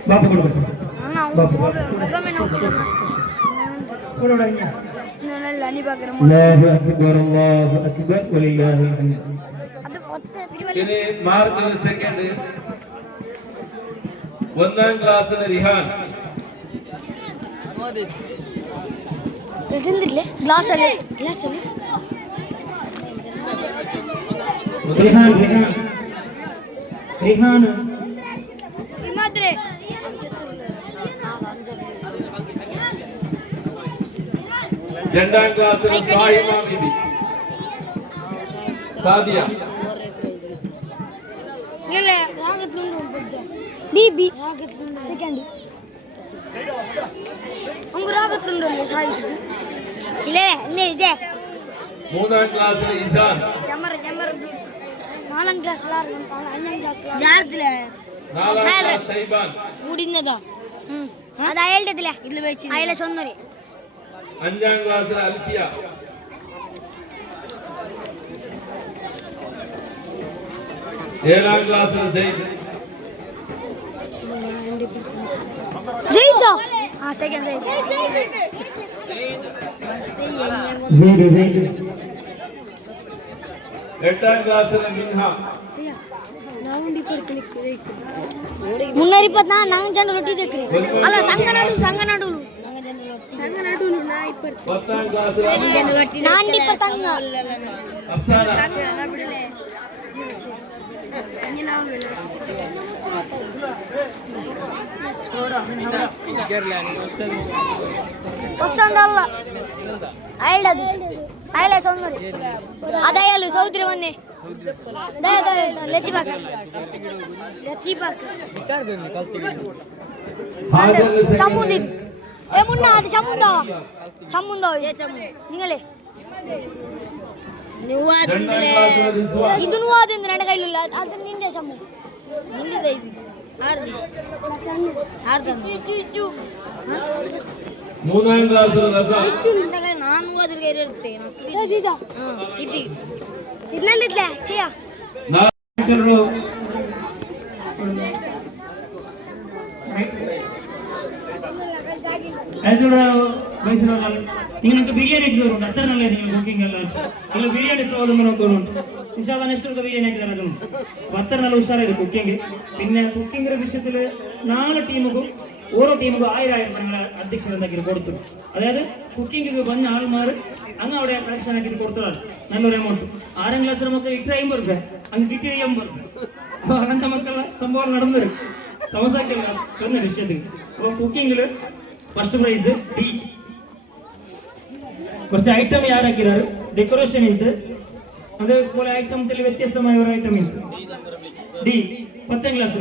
ബാപ്പ കൊടുക്കും അല്ലാഹു അക്ബർ അല്ലാഹു അക്ബർ വലില്ലാഹിൽ ഹംദ്. ഇനി മാർക്കിൽ സെക്കൻഡ്. ഒന്നാം ക്ലാസ്സിൽ റിഹാൻ. ഗ്ലാസ് അല്ലേ ഗ്ലാസ് അല്ലേ റിഹാൻ റിഹാൻ റിഹാൻ madre രണ്ടാം ക്ലാസ്സിൽ സായിമ ബിബി. സാദിയ. ഇല്ലേ രാഗത്തുണ്ട് ബിബി സെക്കൻഡ് അങ്ങ് രാഗത്തുണ്ടല്ലേ സായിക്ക് ഇല്ലേ ഇതേ. മൂന്നാം ക്ലാസ്സിൽ ഇസാൻ. ക്യാമറ നാലാം ക്ലാസ്സിലാണ് അഞ്ചാം ക്ലാസ്സിലാണ് നാലാം ക്ലാസ് ഷൈബാൻ. കൂടിന്നതാ അത് അയാളുടെ ഇതിൽ വെച്ച് അയാളെ സ്വന്തം. അഞ്ചാം ക്ലാസ്സിൽ അൽഫിയ. ഏഴാം ക്ലാസ്സിൽ സെയ്ദ്. സെയ്ദാ ആ സെക്കൻഡ് സെയ്ദ് സെയ്ദ് സെയ്ദ് എട്ടാം ക്ലാസ്സിൽ മിൻഹ. ಮುನ್ನೂರಿಪ್ಪತ್ತು ನಾನು ಜನ ರೊಟ್ಟಿ ತೆಕ್ರಿ ಅಲ್ಲ ತಂಗ ನಡುಲು പത്താം ക്ലാസ്സിൽ ನಾನು ಇಪ್ಪತ್ತಂಗ അഫ്സാന. ವಸ್ತಂದಲ್ಲ ಅಯಳದು ಅಯಳ ಸೌಂದರ್ಯ ಅದಯಲು ಸೌದ್ರಿ ಮೊನ್ನೆ ಲೆತ್ತಿಪಾಕ ചമ്മുന്തി ഏ മുന്ന അത് ചമ്മുന്തോ ഏ ചമ്മു നിങ്ങളെ ഇത് നുവാദെന്ന് എന്റെ കയ്യിലുള്ള അത് നിന്റെ ചമ്മു നിന്റെ മൂന്നാം ക്ലാസ്സിൽ റസ. ನಾನು ಅದ್ರ ಕೈ ಇರ್ತೇನೆ ಇದ್ನಲ್ಲಿದ್ಲ ചെയ്യാ നിങ്ങൾക്ക് ബിരിയാണി ഒക്കെ തരുന്നുണ്ട്. അത്ര നല്ല നിങ്ങൾ കുക്കിംഗ് എല്ലാം നിങ്ങൾ ബിരിയാണി സ്വാദം നോക്കുന്നുണ്ട്. നിശാദാൻ ഇഷ്ടമുള്ള ബിരിയാണി ഒക്കെ തരുന്നുണ്ട്. അപ്പൊ അത്ര നല്ല ഉഷാറായത് കുക്കിംഗ്. പിന്നെ കുക്കിംഗിന്റെ വിഷയത്തിൽ 4 ടീമുക്കും ഓരോ ടീമുക്കും 1000 ഞങ്ങൾ അധ്യക്ഷൻ എന്താക്കി കൊടുത്തു. അതായത് കുക്കിംഗ് വന്ന ആൾമാർ അങ്ങ് അവിടെ കളക്ഷൻ ആക്കിയിട്ട് കൊടുത്തതാണ് നല്ലൊരു എമൗണ്ട്. 6ാം ക്ലാസ്സിൽ നമുക്ക് 50 രൂപ അങ്ങ് കിട്ടിയ 80. അപ്പൊ അങ്ങനത്തെ മക്കളുടെ സംഭവം നടന്നത് തമസാക്കല്ല சொன்ன വിഷയത്തിൽ. അപ്പൊ കുക്കിംഗിൽ ഫസ്റ്റ് പ്രൈസ് ഡി. കുറച്ച് ഐറ്റം ಯಾರಾಕಿದ್ದಾರೆ ಡೆಕೋರೇಷನ್ ಇದೆ. അതേപോലെ ഐറ്റത്തിൽ വ്യത്യസ്തമായ ഒരു ഐറ്റം ഉണ്ട്. ഡി 10ാം ക്ലാസ്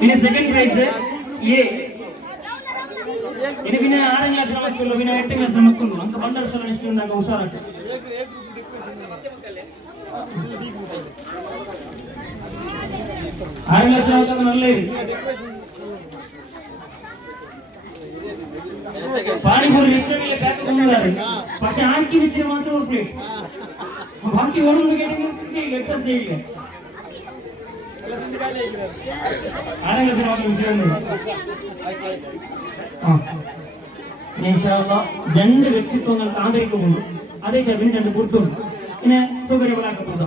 പിന്നെ സെക്കൻഡ് പ്രൈസ് എ. ഇനി പിന്നെ 6ാം ക്ലാസ് നമുക്കുള്ളൂ, പിന്നെ 8ാം ക്ലാസ് നമുക്കുള്ളൂ. നമുക്ക് 12 വർഷം ഇഷ്ടം ഉഷാറാക്കി. ആറാം ക്ലാസ് നമുക്ക് നല്ല പാനിപൂരി ഇത്രയുള്ള കാര്യം. പക്ഷെ ആക്കി വെച്ചിട്ട് മാത്രം ഒരു പ്ലേറ്റ്, ബാക്കി ഓടുന്നത് കേട്ടെങ്കിൽ ലെറ്റസ് ചെയ്യില്ല. 6ാം ക്ലാസ് നമുക്ക് വിഷയം 2 വ്യക്തിത്വങ്ങൾക്ക് ആദരിക്കുന്നുണ്ട്. അതേ പിന്നെ 2 പുറത്തുണ്ട്. പിന്നെ സൗകര്യങ്ങളാക്കപ്പെടുക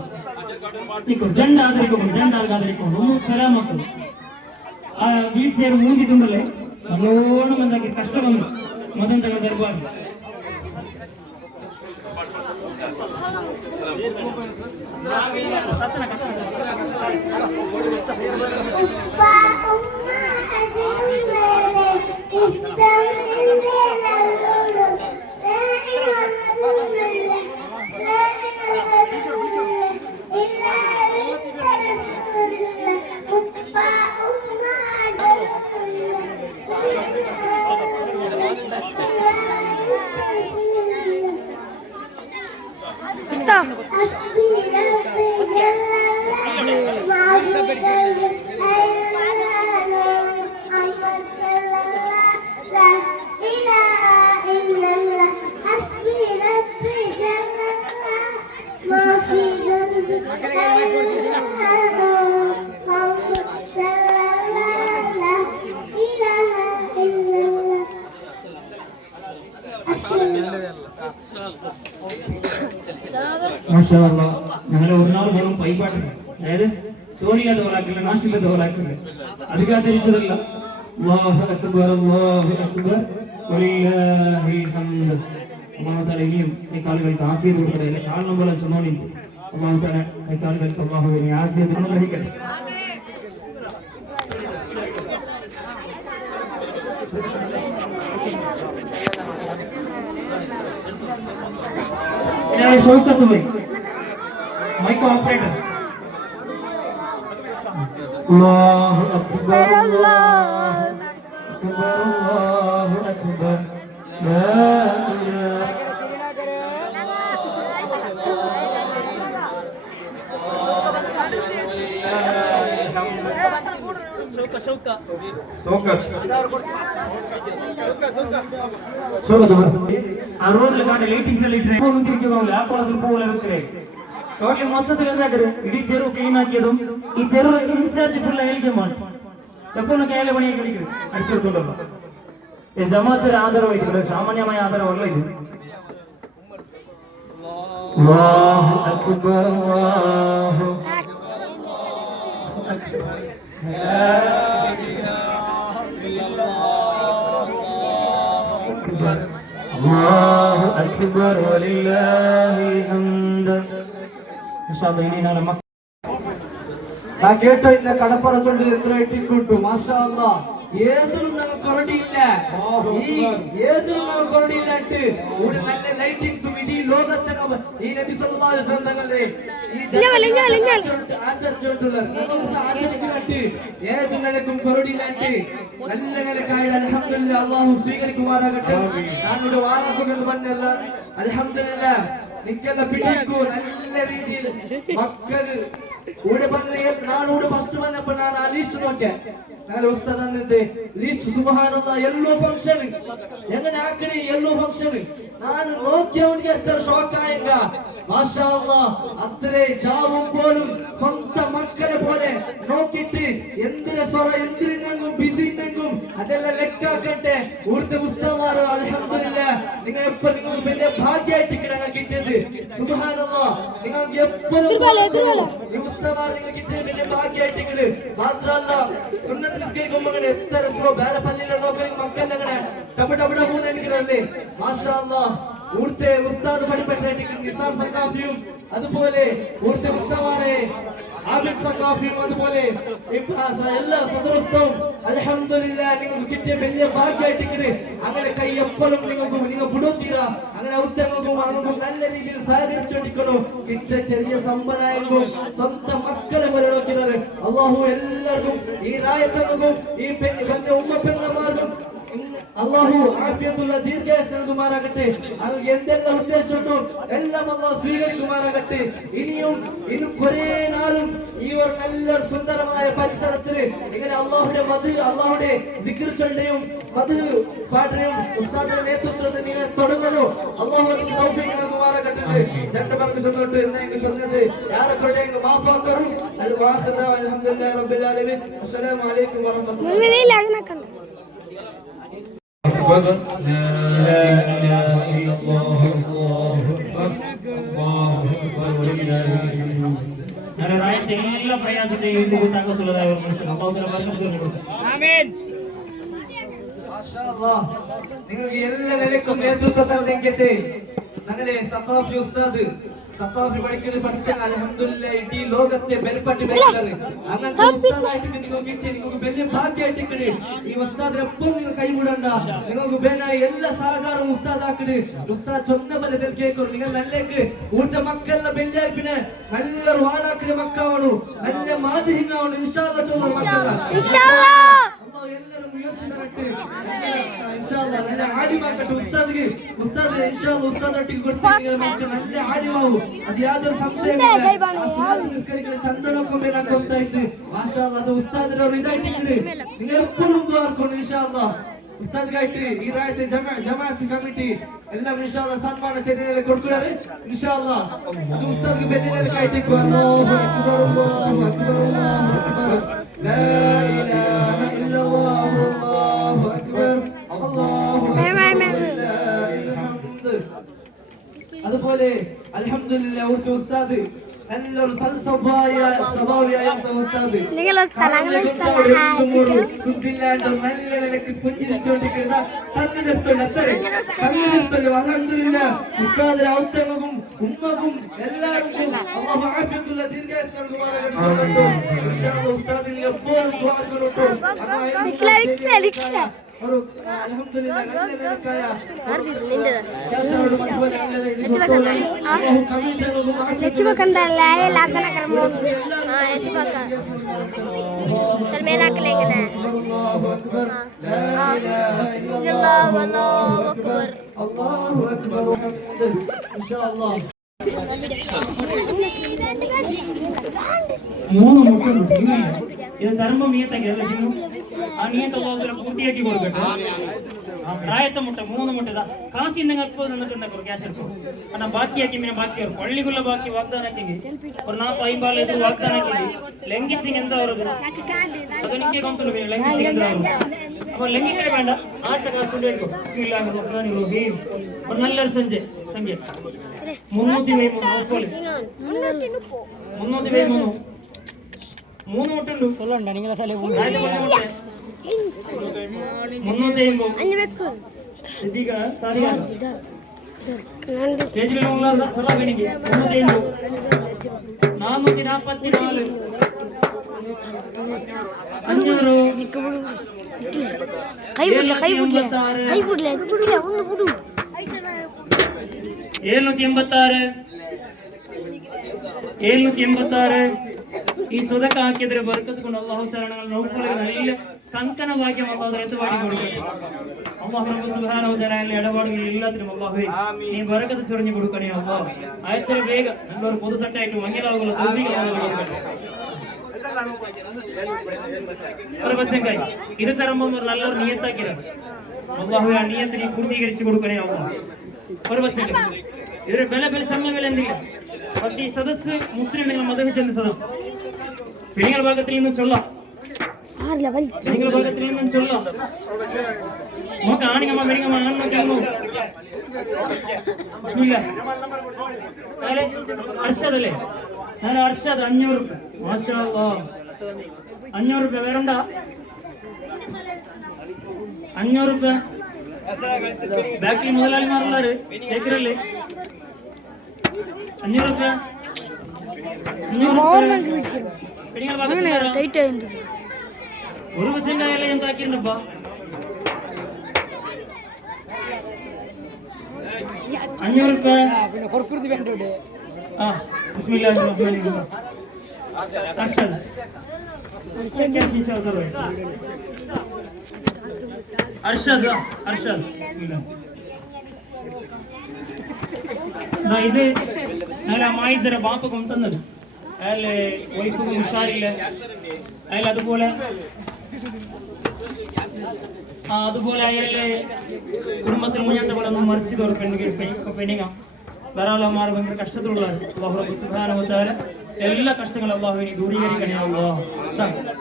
രണ്ട് ആദരിക്കുന്നുണ്ട്, 2 ആൾക്ക് ആദരിക്കുന്നുണ്ട്. ഒന്ന് സലാമക്കുന്നു. ആ വീൽ ചെയർ മൂന്നിട്ടുണ്ടല്ലേ നല്ലോണം എന്താക്കി കഷ്ടമെന്ന് മതം തങ്ങൾ ദർബാർ. കസന ഞങ്ങൾ ഒരു നാൾ പോലും പൈപ്പാട്ടില്ല, അതായത് ചോറില്ലാത്ത പോലാക്കില്ല, നാഷ്ടില്ലാത്ത പോലാക്കില്ല, അധികം ധരിച്ചതല്ല. അല്ലാഹു അക്ബർ അല്ലാഹു അക്ബർ വലില്ലാഹിൽ ഹംദ്. അല്ലാഹു തആല ഇനിയും ഈ കാലുകൾക്ക് ആഫിയത്ത് കൊടുക്കട്ടെ. കാണുന്ന പോലെ ചുമോണിണ്ട്. അല്ലാഹു തആല ഈ കാലുകൾക്ക് അല്ലാഹുവിനെ ആഫിയത്ത് അനുഗ്രഹിക്കട്ടെ. ഇനി ഷൗക്കത്ത് പോയി മൈക്ക് ഓപ്പറേറ്റർ. അല്ലാഹു അക്ബർ അല്ലാഹു അക്ബർ അല്ലാഹു അക്ബർ ലാ ഇലാഹ ആ റോഡിൽ കാണുന്ന ലൈറ്റിംഗ്സ് പോലെ വെക്കേ ടോട്ടലി മൊത്തത്തിൽ എന്താക്കരുത്. ഇടീ തെരുവ് ക്ലീൻ ആക്കിയതും ഈ തെരുവ് ഇൻചാർജ് ഫുൾ അയൽക്കുമാണ്. എപ്പോഴും കേരള പണിയൊക്കെ അടിക്കും അടിച്ചെടുത്തോണ്ടല്ലോ. ഈ ജമാഅത്തിന് ആദരവായിട്ട് സാമാന്യമായ ആദരവല്ല ഇത്. അല്ലാഹു അക്ബർ അല്ലാഹു അക്ബർ അല്ലാഹു അക്ബർ വലില്ലാഹിൽ ഹംദ്. ನಾ ಕೇಟ ಇನ್ನ ಕಡಪರ ಚೊಲ್ಲಿ ಎದುರು ಇಟ್ಟಿಟ್ಟು ಮಾಷಾ ಅಲ್ಲಾ ಏದ್ರು ನಂಗೆ ಕೊರಡಿಲ್ಲ ಏದ್ರು ನಂಗೆ ಕೊರಡಿಲ್ಲ ಅಂಟು ಊಡ നല്ല ലൈറ്റിംഗ്സ് ഇടി ലോകത്തെ ഈ നബി സല്ലല്ലാഹു അലൈഹി വസല്ലം തങ്ങളുടെ ഈ ആചരിച്ചുകൊണ്ടുള്ള ആചരിക്കുന്നുണ്ട് ഏതു നിലക്കും കൊരടില്ല ಅಂಟು നല്ല നിലക്കായിട്ട് അൽഹംദുലില്ലാ അല്ലാഹു സ്വീകരിക്കുമാറാകട്ടെ. ഞാനിവിടെ വാഴക്കൊണ്ട് വന്നല്ല അൽഹംദുലില്ലാ നിക്കെಲ್ಲ ಬಿಟ್ಟಿಗೂ നല്ല രീതിയിൽ മക്കൾ ഊടെ ಬಂದ್ರೆ ನಾನು ಊടെ ಫಸ್ಟ್ ಬಂದಪ್ಪ ನಾನು ಆ ಲಿಸ್ಟ್ ನೋಡ್ಕೆ ನಾನು ಉಸ್ತಾದ್ ಅನ್ನಂತೆ ಲಿಸ್ಟ್ ಸುಬ್ಹಾನಲ್ಲಾಹ್ ಎಲ್ಲೋ ಫಂಕ್ಷನ್ എങ്ങനെ ആക്കണേ ಎಲ್ಲೋ ഫംഗ്ഷൻ ನಾನು നോക്കിയവനിಗೆ എത്ര ഷോക്കായങ്ക മാഷാ അല്ലാഹ് അത്രേ ജാവും പോലും സ്വന്തം മക്കളെ പോലെ നോക്കിയിട്ട് എന്തിനെ സ്വറ എന്തിനെങ്കും ബിസി എന്നെങ്കും അതെല്ലാം ലെക്കാക്കട്ടെ ഊർത്തെ ഉസ്താദ്മാർ അൽഹംദുലില്ലാ നിങ്ങൾ എപ്പോൾ നിങ്ങൾക്ക് വലിയ ഭാഗ്യമായിട്ട് കിട്ടിയത് സുബ്ഹാനല്ലാഹ് നിങ്ങൾക്ക് എപ്പോഴും ഈ ഉസ്താദ്മാർ നിങ്ങൾക്ക് കിട്ടിയത് വലിയ ഭാഗ്യമായിട്ട് മാത്രമല്ല സുന്നത്ത് നിസ്കരിക്കുമ്പോൾ എത്ര സ്ലോ വേറെ പള്ളിയിലെ നോക്കി മക്കളെ ഡബ ഡബ ഡബ എന്നിട്ട് മാഷാ അല്ലാഹ് ഊർത്തെ ഉസ്താദ് പഠിപ്പിച്ചിട്ട് നിസാർ സഖാഫിയും അതുപോലെ ഊർത്തെ ഉസ്താദാരെ ആബിദ് സഖാഫിയും അതുപോലെ എല്ലാ സദസ്യരും അൽഹംദുലില്ലാ നിങ്ങൾക്ക് കിട്ടിയ വലിയ ഭാഗ്യമായിട്ട് അങ്ങനെ കൈ എപ്പോഴും നിങ്ങൾ വിടുത്തീരാ അങ്ങനെ ഉത്തരങ്ങൾക്കും നല്ല രീതിയിൽ സഹകരിച്ചുകൊണ്ടിരിക്കണം. കിട്ടിയ ചെറിയ സമ്പന്നായങ്ങൾക്കും സ്വന്തം മക്കളെ പോലെ നോക്കുന്നത് അല്ലാഹു എല്ലാവർക്കും ഈ രായത്തങ്ങൾക്കും ഈ വലിയ ഉമ്മ പെണ്ണന്മാർക്കും അല്ലാഹു ആഫിയത്തുള്ള ദീർഘായുസ്സ് നൽകുമാറാകട്ടെ. അവർക്ക് എന്തെല്ലാം ഉദ്ദേശമുണ്ടോ എല്ലാം അല്ലാഹു സ്വീകരിക്കുമാറാകട്ടെ. ഇനിയും കുറേ നാളും ഈ ഒരു നല്ല സുന്ദരമായ പരിസരത്തിൽ ഇങ്ങനെ അല്ലാഹുവിന്റെ ദിക്ർ ചൊല്ലിയും മദ്ഹ് പാഠവും ഉസ്താദിന്റെ നേതൃത്വത്തിൽ നിങ്ങൾ തുടങ്ങുന്നു. അല്ലാഹു അതിന് തൗഫീഖ് നൽകുമാറാകട്ടെ. രണ്ട് പേർക്ക് ചൊല്ലിട്ട് എന്നെ ചൊല്ലുന്നത് യാറൊക്കെ മാഫാക്കറും അൽഹംദുലില്ലാഹി റബ്ബിൽ ആലമീൻ. അസ്സലാമു അലൈക്കും വറഹ്മത്തുള്ളാഹി. لا إله إلا الله الله أكبر الله أكبر ولله الحمد. ನಾನು ರಾಯತೆ ಎಲ್ಲ ಪ್ರಯಾಸತೆ ಇದು ಗೊತ್ತಾಗುತ್ತಿಲ್ಲದ ಅವರು ಮನುಷ್ಯ ಅಲ್ಲಾಹು ಬರಕತ್ತು ಆಮೀನ್. മാഷാ അല്ലാഹ് നിങ്ങൾക്ക് എല്ലാ നിലയ്ക്കും നേതൃത്വം നൽകിയിട്ട് ഞങ്ങളെ സഖാഫി ഉസ്താദ് സഖാഫി പഠിച്ച അൽഹംദുലില്ലാ ഇടീ ലോകത്തെ ബെൽപ്പട്ടി ബെൽക്കാറ് അങ്ങനത്തെ ഉസ്താദായിട്ട് നിങ്ങൾക്ക് കിട്ടി നിങ്ങൾക്ക് വലിയ ഭാഗ്യമായിട്ട് ഈ ഉസ്താദിനെ എപ്പോഴും നിങ്ങൾ കൈവിടണ്ട. നിങ്ങൾക്ക് വേണ്ട എല്ലാ സഹകാരവും ഉസ്താദാക്കിട് ഉസ്താദ് ചൊന്ന പോലെ കേൾക്കും. നിങ്ങൾ നല്ലേക്ക് ഊട്ട മക്കളുടെ ബെല്ലായ്പിനെ നല്ലൊരു വാടാക്കിന് മക്കാവണു നല്ല മാതിരിങ്ങാവണു ഇൻഷാ അല്ലാഹ് ചൊന്ന മക്കളാ ഇൻഷാ അല്ലാഹ് എല്ലാവരും ഉയർത്തി തരട്ടെ ഇൻഷാ അല്ലാഹ്. നല്ല ആലിമാക്കട്ടെ ഉസ്താദിന് ഉസ്താദ് ഇൻഷാ അല്ലാഹ് ഉസ്താദായിട്ട് കൊടുത്ത് നമുക്ക് നല്ല ആലിമാവും അത് യാതൊരു സംശയമില്ല. നിസ്കരിക്കുന്ന ചന്ദനൊക്കെ മേലാക്കൊണ്ടായിട്ട് മാഷാ അല്ലാഹ് അത് ഉസ്താദിന്റെ ഒരു ഇതായിട്ട് നിങ്ങൾ എപ്പോഴും ദ്വാർക്കുന്നു ഇൻഷാ അല്ലാഹ്. ഉസ്താദിനായിട്ട് ഈ രാജ്യത്തെ ജമാഅത്ത് കമ്മിറ്റി എല്ലാം ഇൻഷാ അല്ലാഹ് സന്മാന ചെറിയ കൊടുക്കുന്നത് ഇൻഷാ അല്ലാഹ്. അത് ഉസ്താദിന് ബെല്ലിനായിട്ട് അല്ലാഹു അക്ബർ അല്ലാഹു അക്ബർ അല്ലാഹു അക്ബർ ലാ ഇലാഹ ഇല്ലല്ലാഹു അല്ലാഹു അക്ബർ അല്ലാഹു അക്ബർ ലില്ലാഹിൽ ഹംദ്. അതുപോലെ അൽഹംദുലില്ലാ ഊർജ്ജ ഉസ്താദ് നല്ലൊരു സ്വഭാവിയായ ഉസ്താദ് സുഖില്ലാണ്ട് നല്ല നിലക്ക് പുഞ്ചിരിച്ചുകൊണ്ടിരിക്കുന്ന അൽഹംദുലില്ല ഉസ്താദിന്റെ ഔത്തമകും ഉമ്മകും എല്ലാവർക്കും അല്ലാഹു ആഫിയത്തുള്ള ദീർഘായുസ്സ് നൽകുമാറാകട്ടെ. ഇൻഷാ അല്ലാഹ് ഉസ്താദിന് എപ്പോഴും ദുആ കൊടുത്തു. അൽഹംദുലില്ല നല്ല നിലക്കായ മൂന്ന് മുട്ടുണ്ട് ഇത് തരുമ്പോ മീയത്തേക്ക് അല്ല ചിന്നു ആ നീയത്തെ പൂർത്തിയാക്കി കൊടുക്കട്ടെ. പ്രായത്തെ മുട്ട 3 മുട്ട കാശി നിങ്ങൾ ഇപ്പോൾ നിന്നിട്ടുണ്ടെങ്കിൽ ക്യാഷ് എടുക്കും കാരണം ബാക്കിയാക്കി പിന്നെ ബാക്കി പള്ളിക്കുള്ള ബാക്കി വാഗ്ദാനാക്കി ഒരു 40-50 വാഗ്ദാനാക്കി ലംഘിച്ചിങ് എന്താ പറയുന്നത് അത് എനിക്ക് കൊണ്ടുപോയി ലംഘിച്ചിങ് എന്താ അപ്പൊ ലംഘിക്കാൻ വേണ്ട ആട്ട കാശ് ഉണ്ടായിരിക്കും. ഒരു നല്ലൊരു സംഖ്യ 323 3 മുട്ടുണ്ട് 786 ഈ സ്വതക്ക ആക്കിയതിന് ബർക്കത്ത് കൊണ്ട് അല്ലാഹു തആല നല്ല കങ്കന ഭാഗ്യം അല്ലാഹു ഏറ്റുവാടി കൊടുക്കട്ടെ. അല്ലാഹു റബ്ബ് സുബ്ഹാനഹു വ തആലയുടെ ഇടപാടുകളിൽ എല്ലാത്തിനും അല്ലാഹുവേ നീ ബർക്കത്ത് ചൊരിഞ്ഞു കൊടുക്കണേ അല്ലാഹു. ആയത്ര വേഗം നല്ലൊരു പൊതു സെറ്റായിട്ട് മങ്ങിലാവുള്ള തൗഫീഖ് അല്ലാഹു കൊടുക്കട്ടെ. ഇത് തരുമ്പോൾ നല്ലൊരു നിയത്താക്കിയാണ് അല്ലാഹുവേ ആ നിയത്ത് നീ പൂർത്തീകരിച്ചു കൊടുക്കണേ അല്ലാഹു. ഒരു ബച്ചക്ക് ഇതൊരു ബല സമയങ്ങൾ എന്തില്ല പക്ഷെ ഈ സദസ്സ് മുസ്ലിം നിങ്ങൾ മദഹ് ചെന്ന സദസ്സ് പെണ്ണുങ്ങൾ ഭാഗത്തിൽ നിന്നും ചൊല്ലാം പെണ്ണുങ്ങൾ ഭാഗത്തിൽ നിന്നും ചൊല്ലാം നോക്ക ആണിങ്ങമ്മ പെണ്ണുങ്ങമ്മ ആൺമക്കളോ അർഷദ് അല്ലേ ഞാൻ അർഷദ് 500 രൂപ മാഷാ അല്ലാഹ് 500 രൂപ വേറെണ്ടാ 500 രൂപ ബാക്കിൽ മുതലാളിമാരുള്ളവര് കേക്കറല്ലേ 500 രൂപ ഒരു വച്ചന്റെ ആയാലും ഞാൻ താക്കിണ്ടപ്പാ 500 രൂപ ആ ബിസ്മില്ലാഹിർ റഹ്മാനിർ റഹീം അർഷദ് ഇത് നല്ല അമ്മായിസര ബാപ്പ കൊണ്ടുവന്നത് അയാളെ വൈഫും ഉഷാറില്ല അയാൾ അതുപോലെ അയാളെ കുടുംബത്തിൽ മുന്നത്തെ പോലെ ഒന്നും മറിച്ച് പെണ്ണിങ്ങ ധാരാളമാർ ഭയങ്കര കഷ്ടത്തിലുള്ളതാണ്. അല്ലാഹു റബ്ബ് സുബ്ഹാനഹു വ തആല എല്ലാ കഷ്ടങ്ങളും അല്ലാഹുവിനെ ദൂരീകരിക്കണേ അല്ലാഹ്.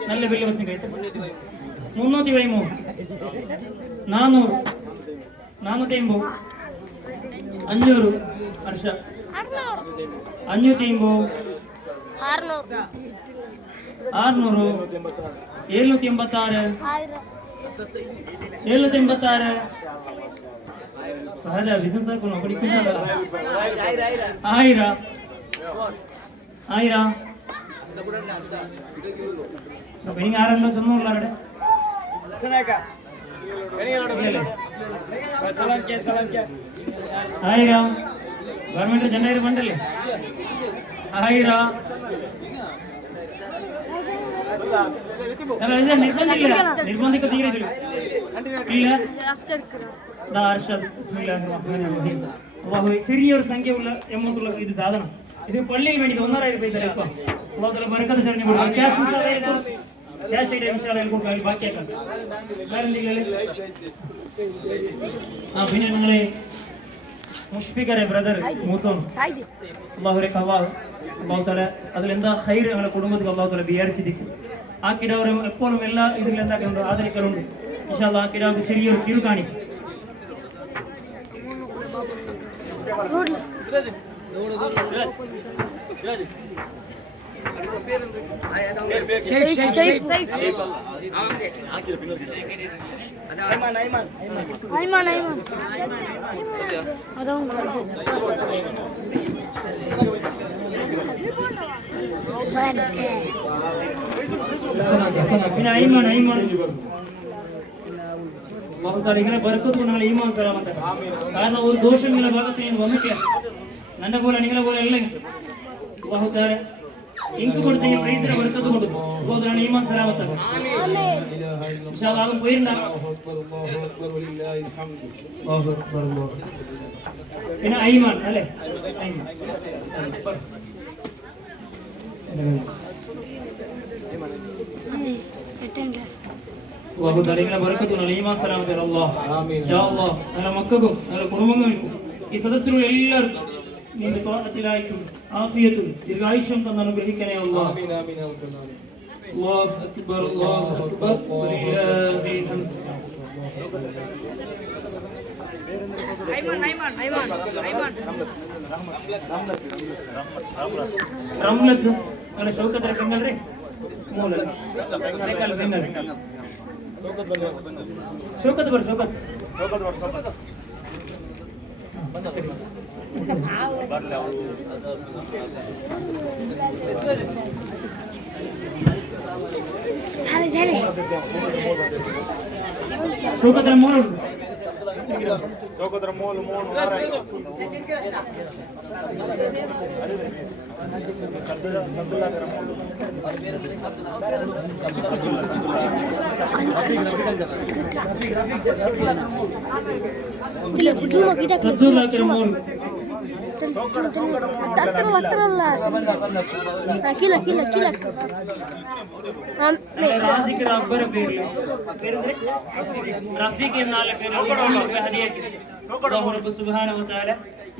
നല്ല വലിയ വച്ചം കഴിച്ചു 353 400 450 500 വർഷ 550 600 786 ബിസിനസ് ആക്കണോ പഠിക്കുന്നില്ല 1000 എനിക്ക് ആരെല്ലാം ചൊന്നുള്ളവരുടെ 1000 ഗവൺമെന്റ് ജനവരി ഫണ്ടല്ലേ 1000 നിർബന്ധിക്ക തീരത്തില്ല ഇല്ല. ചെറിയൊരു സംഖ്യ ഉള്ള എമൗണ്ട് ഉള്ള ഇത് സാധനം ഇത് പള്ളിക്ക് വേണ്ടി 1,500 രൂപ ഇപ്പം ബർക്കത്ത് ചൊരിഞ്ഞു കൊടുക്കാം. ക്യാഷ് ബാക്കിയാക്കാം. പിന്നെ നിങ്ങളെ മുഷ്ഫിഖറെ ബ്രദർ മൂത്തോൺ അള്ളാഹു തആല അതിലെന്താ ഖൈർ ഞങ്ങളുടെ കുടുംബത്തിൽ അള്ളാഹു തആല വിചാരിച്ചിരിക്കും. ആ കിടാവ് എപ്പോഴും എല്ലാ ഇതിലും എന്താക്കുന്നുണ്ട് ആദരിക്കലുണ്ട്. ഇൻഷാ അല്ലാഹ് ആ കിടാവ് ചെറിയൊരു കിരു കാണിക്കും. പിന്നെ ഐമാൻ ഇങ്ങനെ ബർക്കത്ത് നിങ്ങൾ ഈമാൻ സലാമത്തെ കാരണം ഒരു ദോഷം നിങ്ങളുടെ ഭാഗത്ത് ഞാൻ വന്നിട്ടില്ല എന്റെ പോലെ നിങ്ങളെ പോലെ അല്ലെങ്കിൽ ബാഹുത്താരെ എനിക്ക് കൊടുത്ത ഈ പ്രൈസിനെ ബർക്കത്ത് കൊടുക്കും അതുകൊണ്ടാണ് ഈമാൻ സലാമത്തെ ഭാഗം പോയിരുന്ന പിന്നെ ഐമാൻ അല്ലേ ഈ സദസ്സിലുള്ള എല്ലാവർക്കും നിന്റെ തോട്ടത്തിലായിട്ടും ആഫിയത്തും ദീർഘായുഷ്യം തന്നെ അനുഗ്രഹിക്കണേ അല്ലാഹ്. അല്ലാഹു അക്ബർ അല്ലാഹു അക്ബർ വലില്ലാഹിൽ ഹംദ്. റംലത്ത് ಅಲ್ಲ ಶೌಕತ್ ಬೆಂಗಲ್ ರೀ ಮೂಲ ಬೆಂಗಲ್ ಬೆಂಗಲ್ ಶೌಕತ್ ಬರ್ ಶೌಕತ್ ಶೌಕತ್ರ ಮೂಲ ಶೌಕತ್ರ ಮೂಲ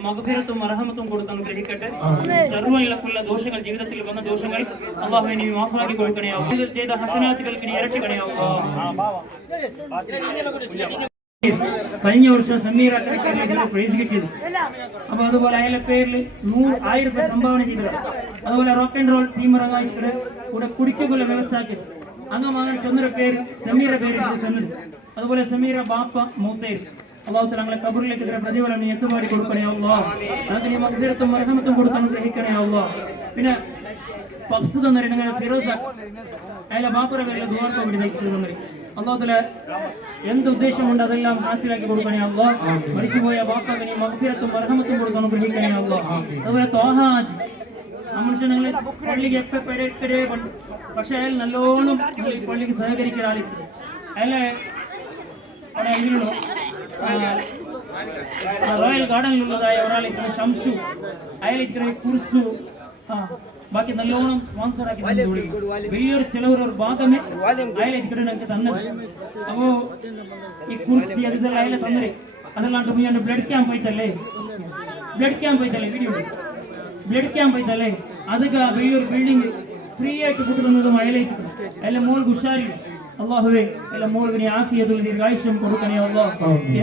മഗ്ഫിറത്തും മർഹമത്തും കൊടുത്ത് അനുഗ്രഹിക്കട്ടെ. സർവ്വ ഇളക്കുള്ള ദോഷങ്ങൾ, ജീവിതത്തിൽ വന്ന ദോഷങ്ങൾ അല്ലാഹുവേ നീ മാഫാക്കി കൊടുക്കണേ. അല്ലാഹു ചെയ്ത ഹസനാത്തുകൾക്ക് നീ ഇരട്ടിക്കണേ. കഴിഞ്ഞ വർഷം സമീറ പ്രൈസ് കിട്ടിയത്. അപ്പൊ അതുപോലെ അയാളുടെ പേരിൽ 100,000 രൂപ സംഭാവന ചെയ്തത്. അതുപോലെ റോക്ക് ആൻഡ് റോൾ ടീം ഇറങ്ങായിട്ട് കൂടെ കുടിക്കുള്ള വ്യവസ്ഥ ആക്കിയത്. അങ്ങ് മകൻ ചെന്നൊരു പേര് സമീറ പേര് ചെന്നത്. അതുപോലെ സമീറ ബാപ്പ മൂത്തേര്. അല്ലാഹു തആല ഖബറിലേക്ക് ഇത്ര പ്രതിഫലം നീ എത്തുമാടി കൊടുക്കണേ അല്ലാഹ്. അതിന് നീ മഗ്ഫിറത്തും മർഹമത്തും കൊടുത്ത് അനുഗ്രഹിക്കണേ അല്ലാഹ്. പിന്നെ പബ്സ് തന്നിരുന്ന ഫിറോസ അയാളെ ബാപ്പയുടെ പേരിൽ ദുആക്ക് വേണ്ടി തന്നിരുന്നു. അല്ലാഹു തആല എന്ത് ഉദ്ദേശമുണ്ട് അതെല്ലാം ഹാസിലാക്കി കൊടുക്കണേ അല്ലാഹ്. മരിച്ചുപോയ ബാപ്പക്ക് നീ മഗ്ഫിറത്തും മർഹമത്തും കൊടുത്ത് അനുഗ്രഹിക്കണേ അല്ലാഹ്. അതുപോലെ തോഹാജ് ആ മനുഷ്യനെ പള്ളിക്ക് എപ്പോഴേ കൊണ്ട്, പക്ഷെ അയാൾ നല്ലോണം പള്ളിക്ക് സഹകരിക്കുന്ന ആളിക്കും. അയാളെ അവിടെ ഇതിലുള്ള റോയൽ ഗാർഡനിലുള്ളതായ ഒരാളിരിക്കുന്ന ഷംസു, അയാളിരിക്കുന്ന കുർസു, ബാക്കി നല്ലോണം സ്പോൺസർ ആക്കി വലിയൊരു ചിലവർ ഒരു ഭാഗമേ അയാളിരിക്കട്ടെ ഞങ്ങൾക്ക് തന്നത്. അപ്പോ ഈ കുർസി അതെല്ലാം അയാളെ തന്നേ. അതല്ലാണ്ട് ഞാൻ ബ്ലഡ് ക്യാമ്പ് പോയിട്ടല്ലേ വീഡിയോ ബ്ലഡ് ക്യാമ്പ് പോയിട്ടല്ലേ അതൊക്കെ വലിയൊരു ബിൽഡിംഗ് ഫ്രീ ആയിട്ട് കൊടുക്കുന്നതും അയാളേക്ക് അയാളെ മോൾ ഉഷാരി. അല്ലാഹുവേ അയാളെ മോളിന് ആഫിയത്തുൽ ദീർഘായുഷ്യം കൊടുക്കണേ അല്ലാഹ്.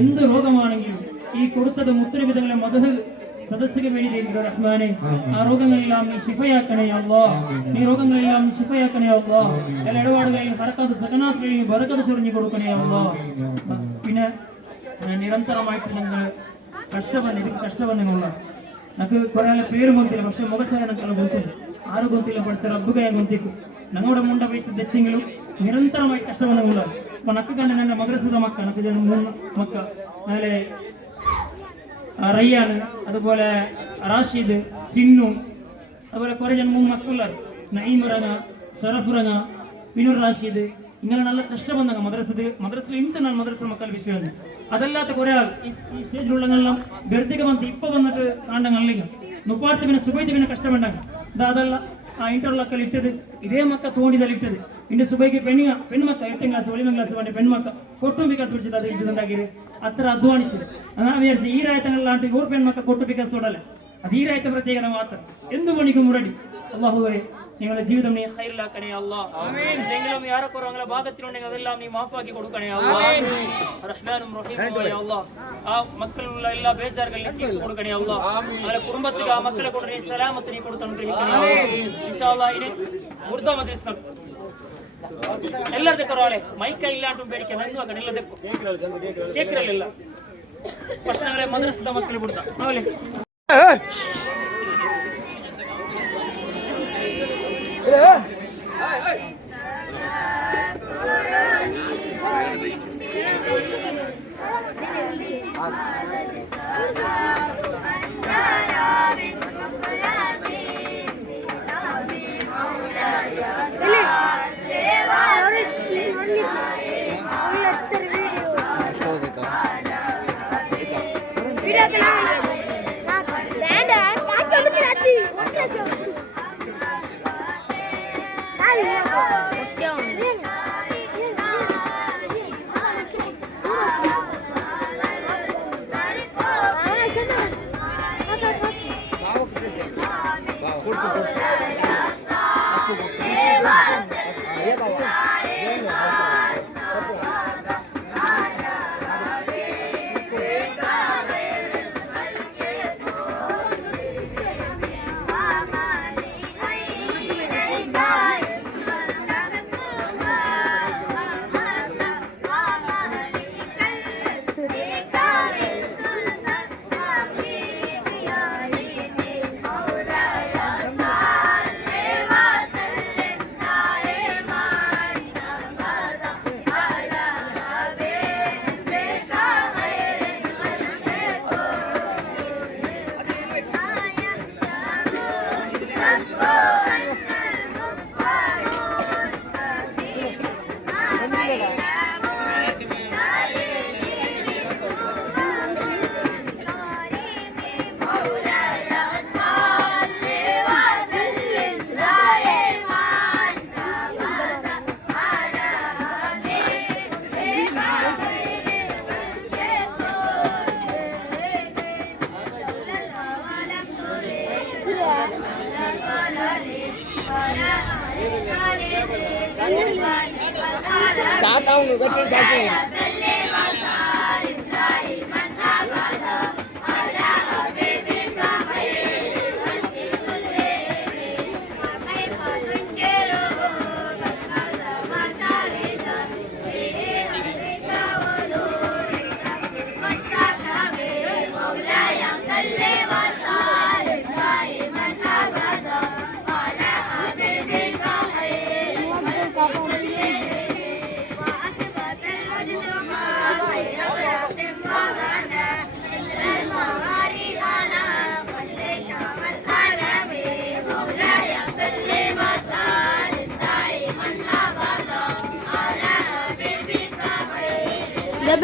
എന്ത് രോഗമാണെങ്കിലും ഈ കൊടുത്തത് മുത്തനബിതങ്ങളെ മദഹ് സദസ്സിന് വേണ്ടി റഹ്മാനെ ആ രോഗങ്ങളെല്ലാം നീ ശിഫയാക്കണേ അല്ലാഹ്. നീ രോഗങ്ങളെല്ലാം നീ ശിഫയാക്കണേ അല്ലാഹ്. എല്ലാ ഇടപാടുകളിലും ബറക്കത്ത് സകനാത്തുകളിലും ബറക്കത്ത് ചൊരിഞ്ഞു കൊടുക്കണേ അല്ലാഹ്. പിന്നെ നിരന്തരമായിട്ട് നിങ്ങൾ കഷ്ടബന്ധങ്ങളുള്ള നമുക്ക് കുറെ പേര് ಗೊತ್ತಿಲ್ಲ, പക്ഷെ മുഖച്ചായ ನನಗೆಲ್ಲ ಗೊತ್ತಿಲ್ಲ. ಆರು ಗೊತ್ತಿಲ್ಲ, പഠിച്ച റബ്ബുകയ ಗೊತ್ತಿತ್ತು. ഞങ്ങളുടെ ಮುಂಡ ಬೈತು ದೆಚ್ಚೆಂಗಳು ನಿರಂತರವಾಗಿ ಕಷ್ಟಬಂಧങ്ങളുള്ള. ಅಪ್ಪ ನಕ್ಕ ಕಂಡ ನನ್ನ ಮದ್ರಸದ ಮಕ್ಕ ನಕ್ಕ ಜನ 3 ಮಕ್ಕ ಮೇಲೆ റയ്യാൻ, അതുപോലെ റാഷിദ്, ചിന്നു, അതുപോലെ കുറെ ജന 3 മക്കളുള്ളാർ. നഈം റങ്ങ, ഷറഫ് റങ്ങ, പിന്നൂർ റാഷിദ്. ഇങ്ങനെ നല്ല കഷ്ടബന്ധങ്ങൾ മദ്രസയിൽ ಇಂತ ನಾನು മദ്രസ മക്കൾ വിഷയം. അതല്ലാത്ത കുറെ ആൾ ഈ സ്റ്റേജിലുള്ളതെല്ലാം വെറുതെ വന്ന് ഇപ്പൊ വന്നിട്ട് കാണ്ടങ്ങളിലേക്ക് 30 പിന്നെ സുബൈത്ത് പിന്നെ കഷ്ടമുണ്ടാകും. അതല്ല ആ ഇന്റർലോക്കൽ ഇട്ടത് ഇതേ മക്ക തോണ്ടിದಲ್ಲಿ ഇട്ടത്. ഇന്റെ സുബൈക്ക് പെൺമക്ക 8ാം ക്ലാസ് 9ാം ക്ലാസ് വേണ്ടി പെൺമക്ക കൊട്ടും വികാസ് പിടിച്ചത് അത് ഇട്ടുണ്ടാക്കിയത് അത്ര അധ്വാനിച്ചത്. അതാണ് വിചാരിച്ചത് ഈ രായത്തങ്ങളിലാണ്ട് പെൺമക്ക കൊട്ടു വികാസ് തൊടല്ല. അത് ഈ രായത്തെ പ്രത്യേകത മാത്രം. എന്ത് പണിക്കും മുരടി. അല്ലാഹുവേ നിങ്ങളുടെ ജീവിതം നീ ഖൈറിലാക്കണേ അല്ലാ. എന്തെങ്കിലും ഏറെക്കുറവങ്ങളെ ഭാഗത്തിലുണ്ടെങ്കിൽ അതെല്ലാം നീ മാഫാക്കി കൊടുക്കണേ അല്ലാ. റഹ്മാനും റഹീമുമായ അല്ലാ, ആ മക്കളുള്ള എല്ലാ ബേജാറുകളിലും തീർത്ത് കൊടുക്കണേ അല്ലാ. അവരുടെ കുടുംബത്തിൽ ആ മക്കളെ കൊണ്ട് നീ സലാമത്ത് നീ കൊടുത്ത് അനുഗ്രഹിക്കണേ അല്ലാ. ഇൻഷാ അല്ലാ ഇനി ഉർദു മജ്ലിസ് നടക്കും. ಎಲ್ಲರದೇ ಕೊರವಾಲೆ ಮೈಕ ಇಲ್ಲಾಂಟು ಬೇಡಿಕೆ ನಂದು ಆಗ ಎಲ್ಲದೇ ಕೇಕ್ರಲ್ಲ ಪಟ್ಟಣಗಳೇ ಮದ್ರಸದ ಮಕ್ಕಳು ಬಿಡ್ತಾ ನಾವಲ್ಲಿ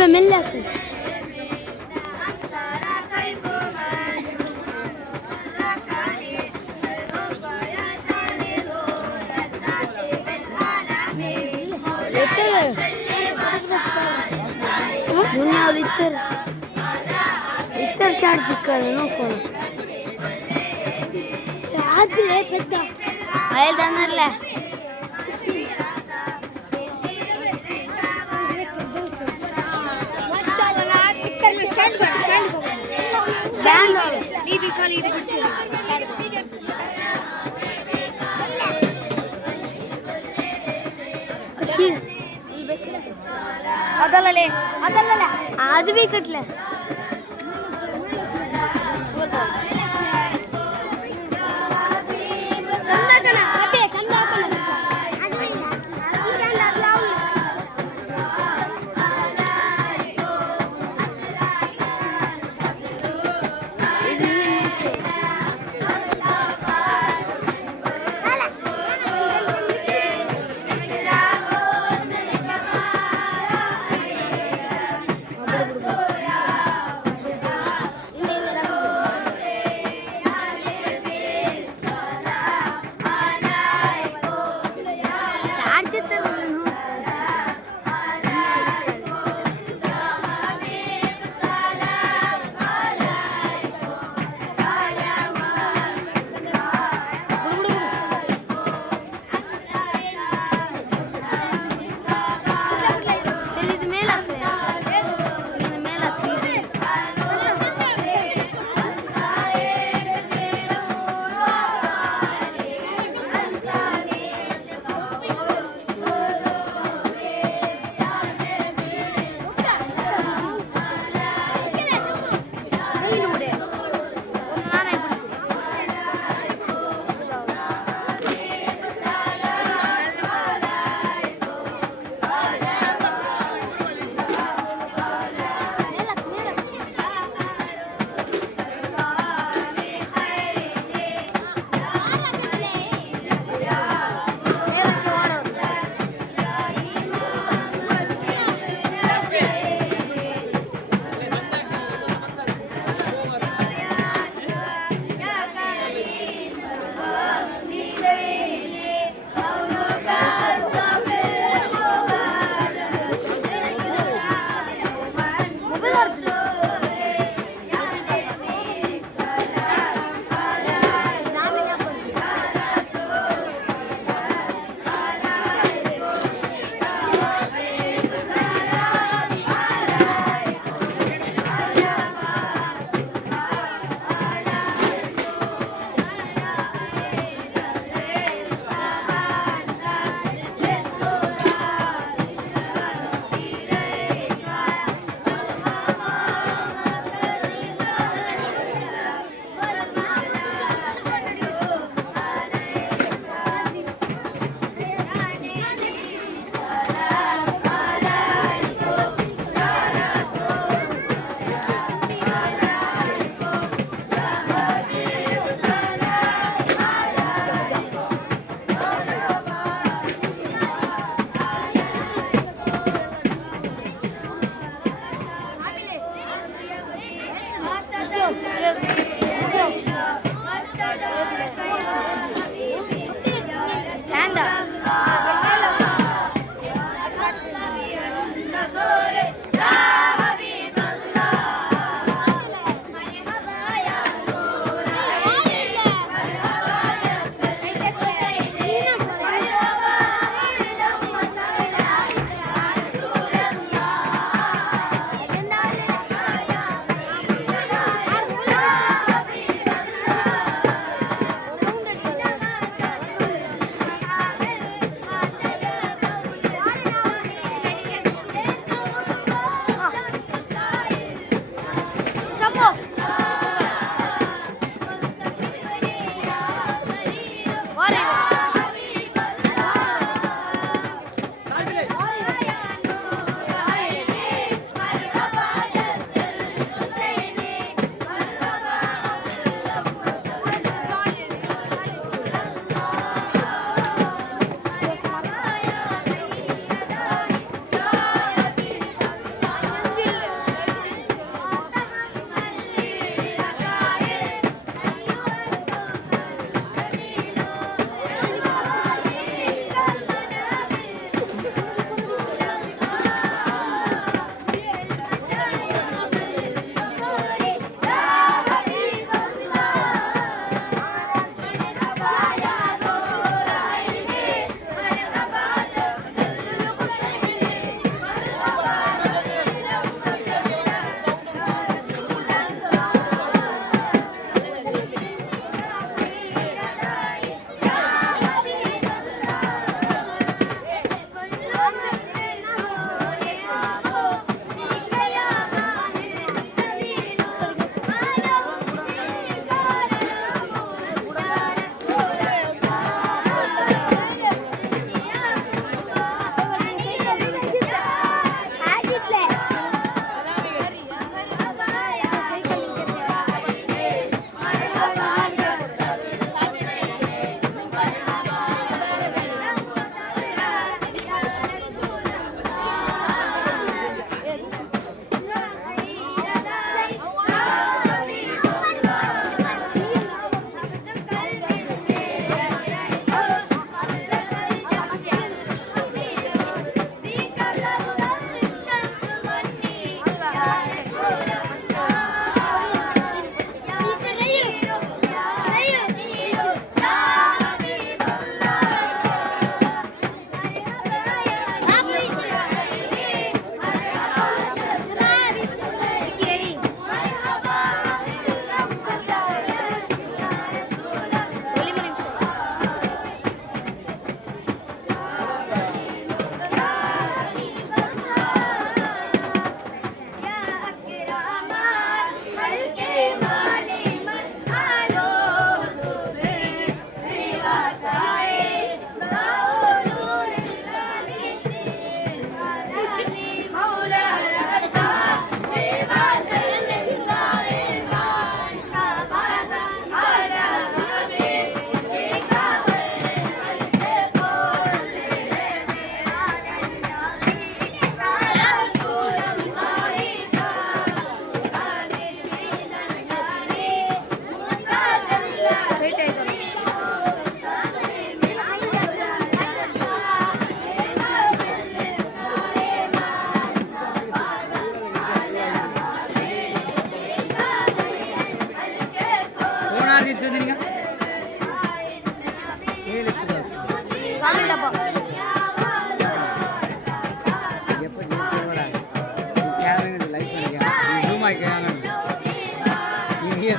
ملك इतर चार्ज करो आदले పెద్ద ఐల్ దన్నర్లే మాషాల్లా ఇక్కడ స్టాండ్ ఇది ఖాళీ ఇది పిడిచే అఖిల్ ಅದಲ್ಲಲೇ ಅದು ಬೇಕಟ್ಲೆ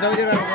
വീഡിയോ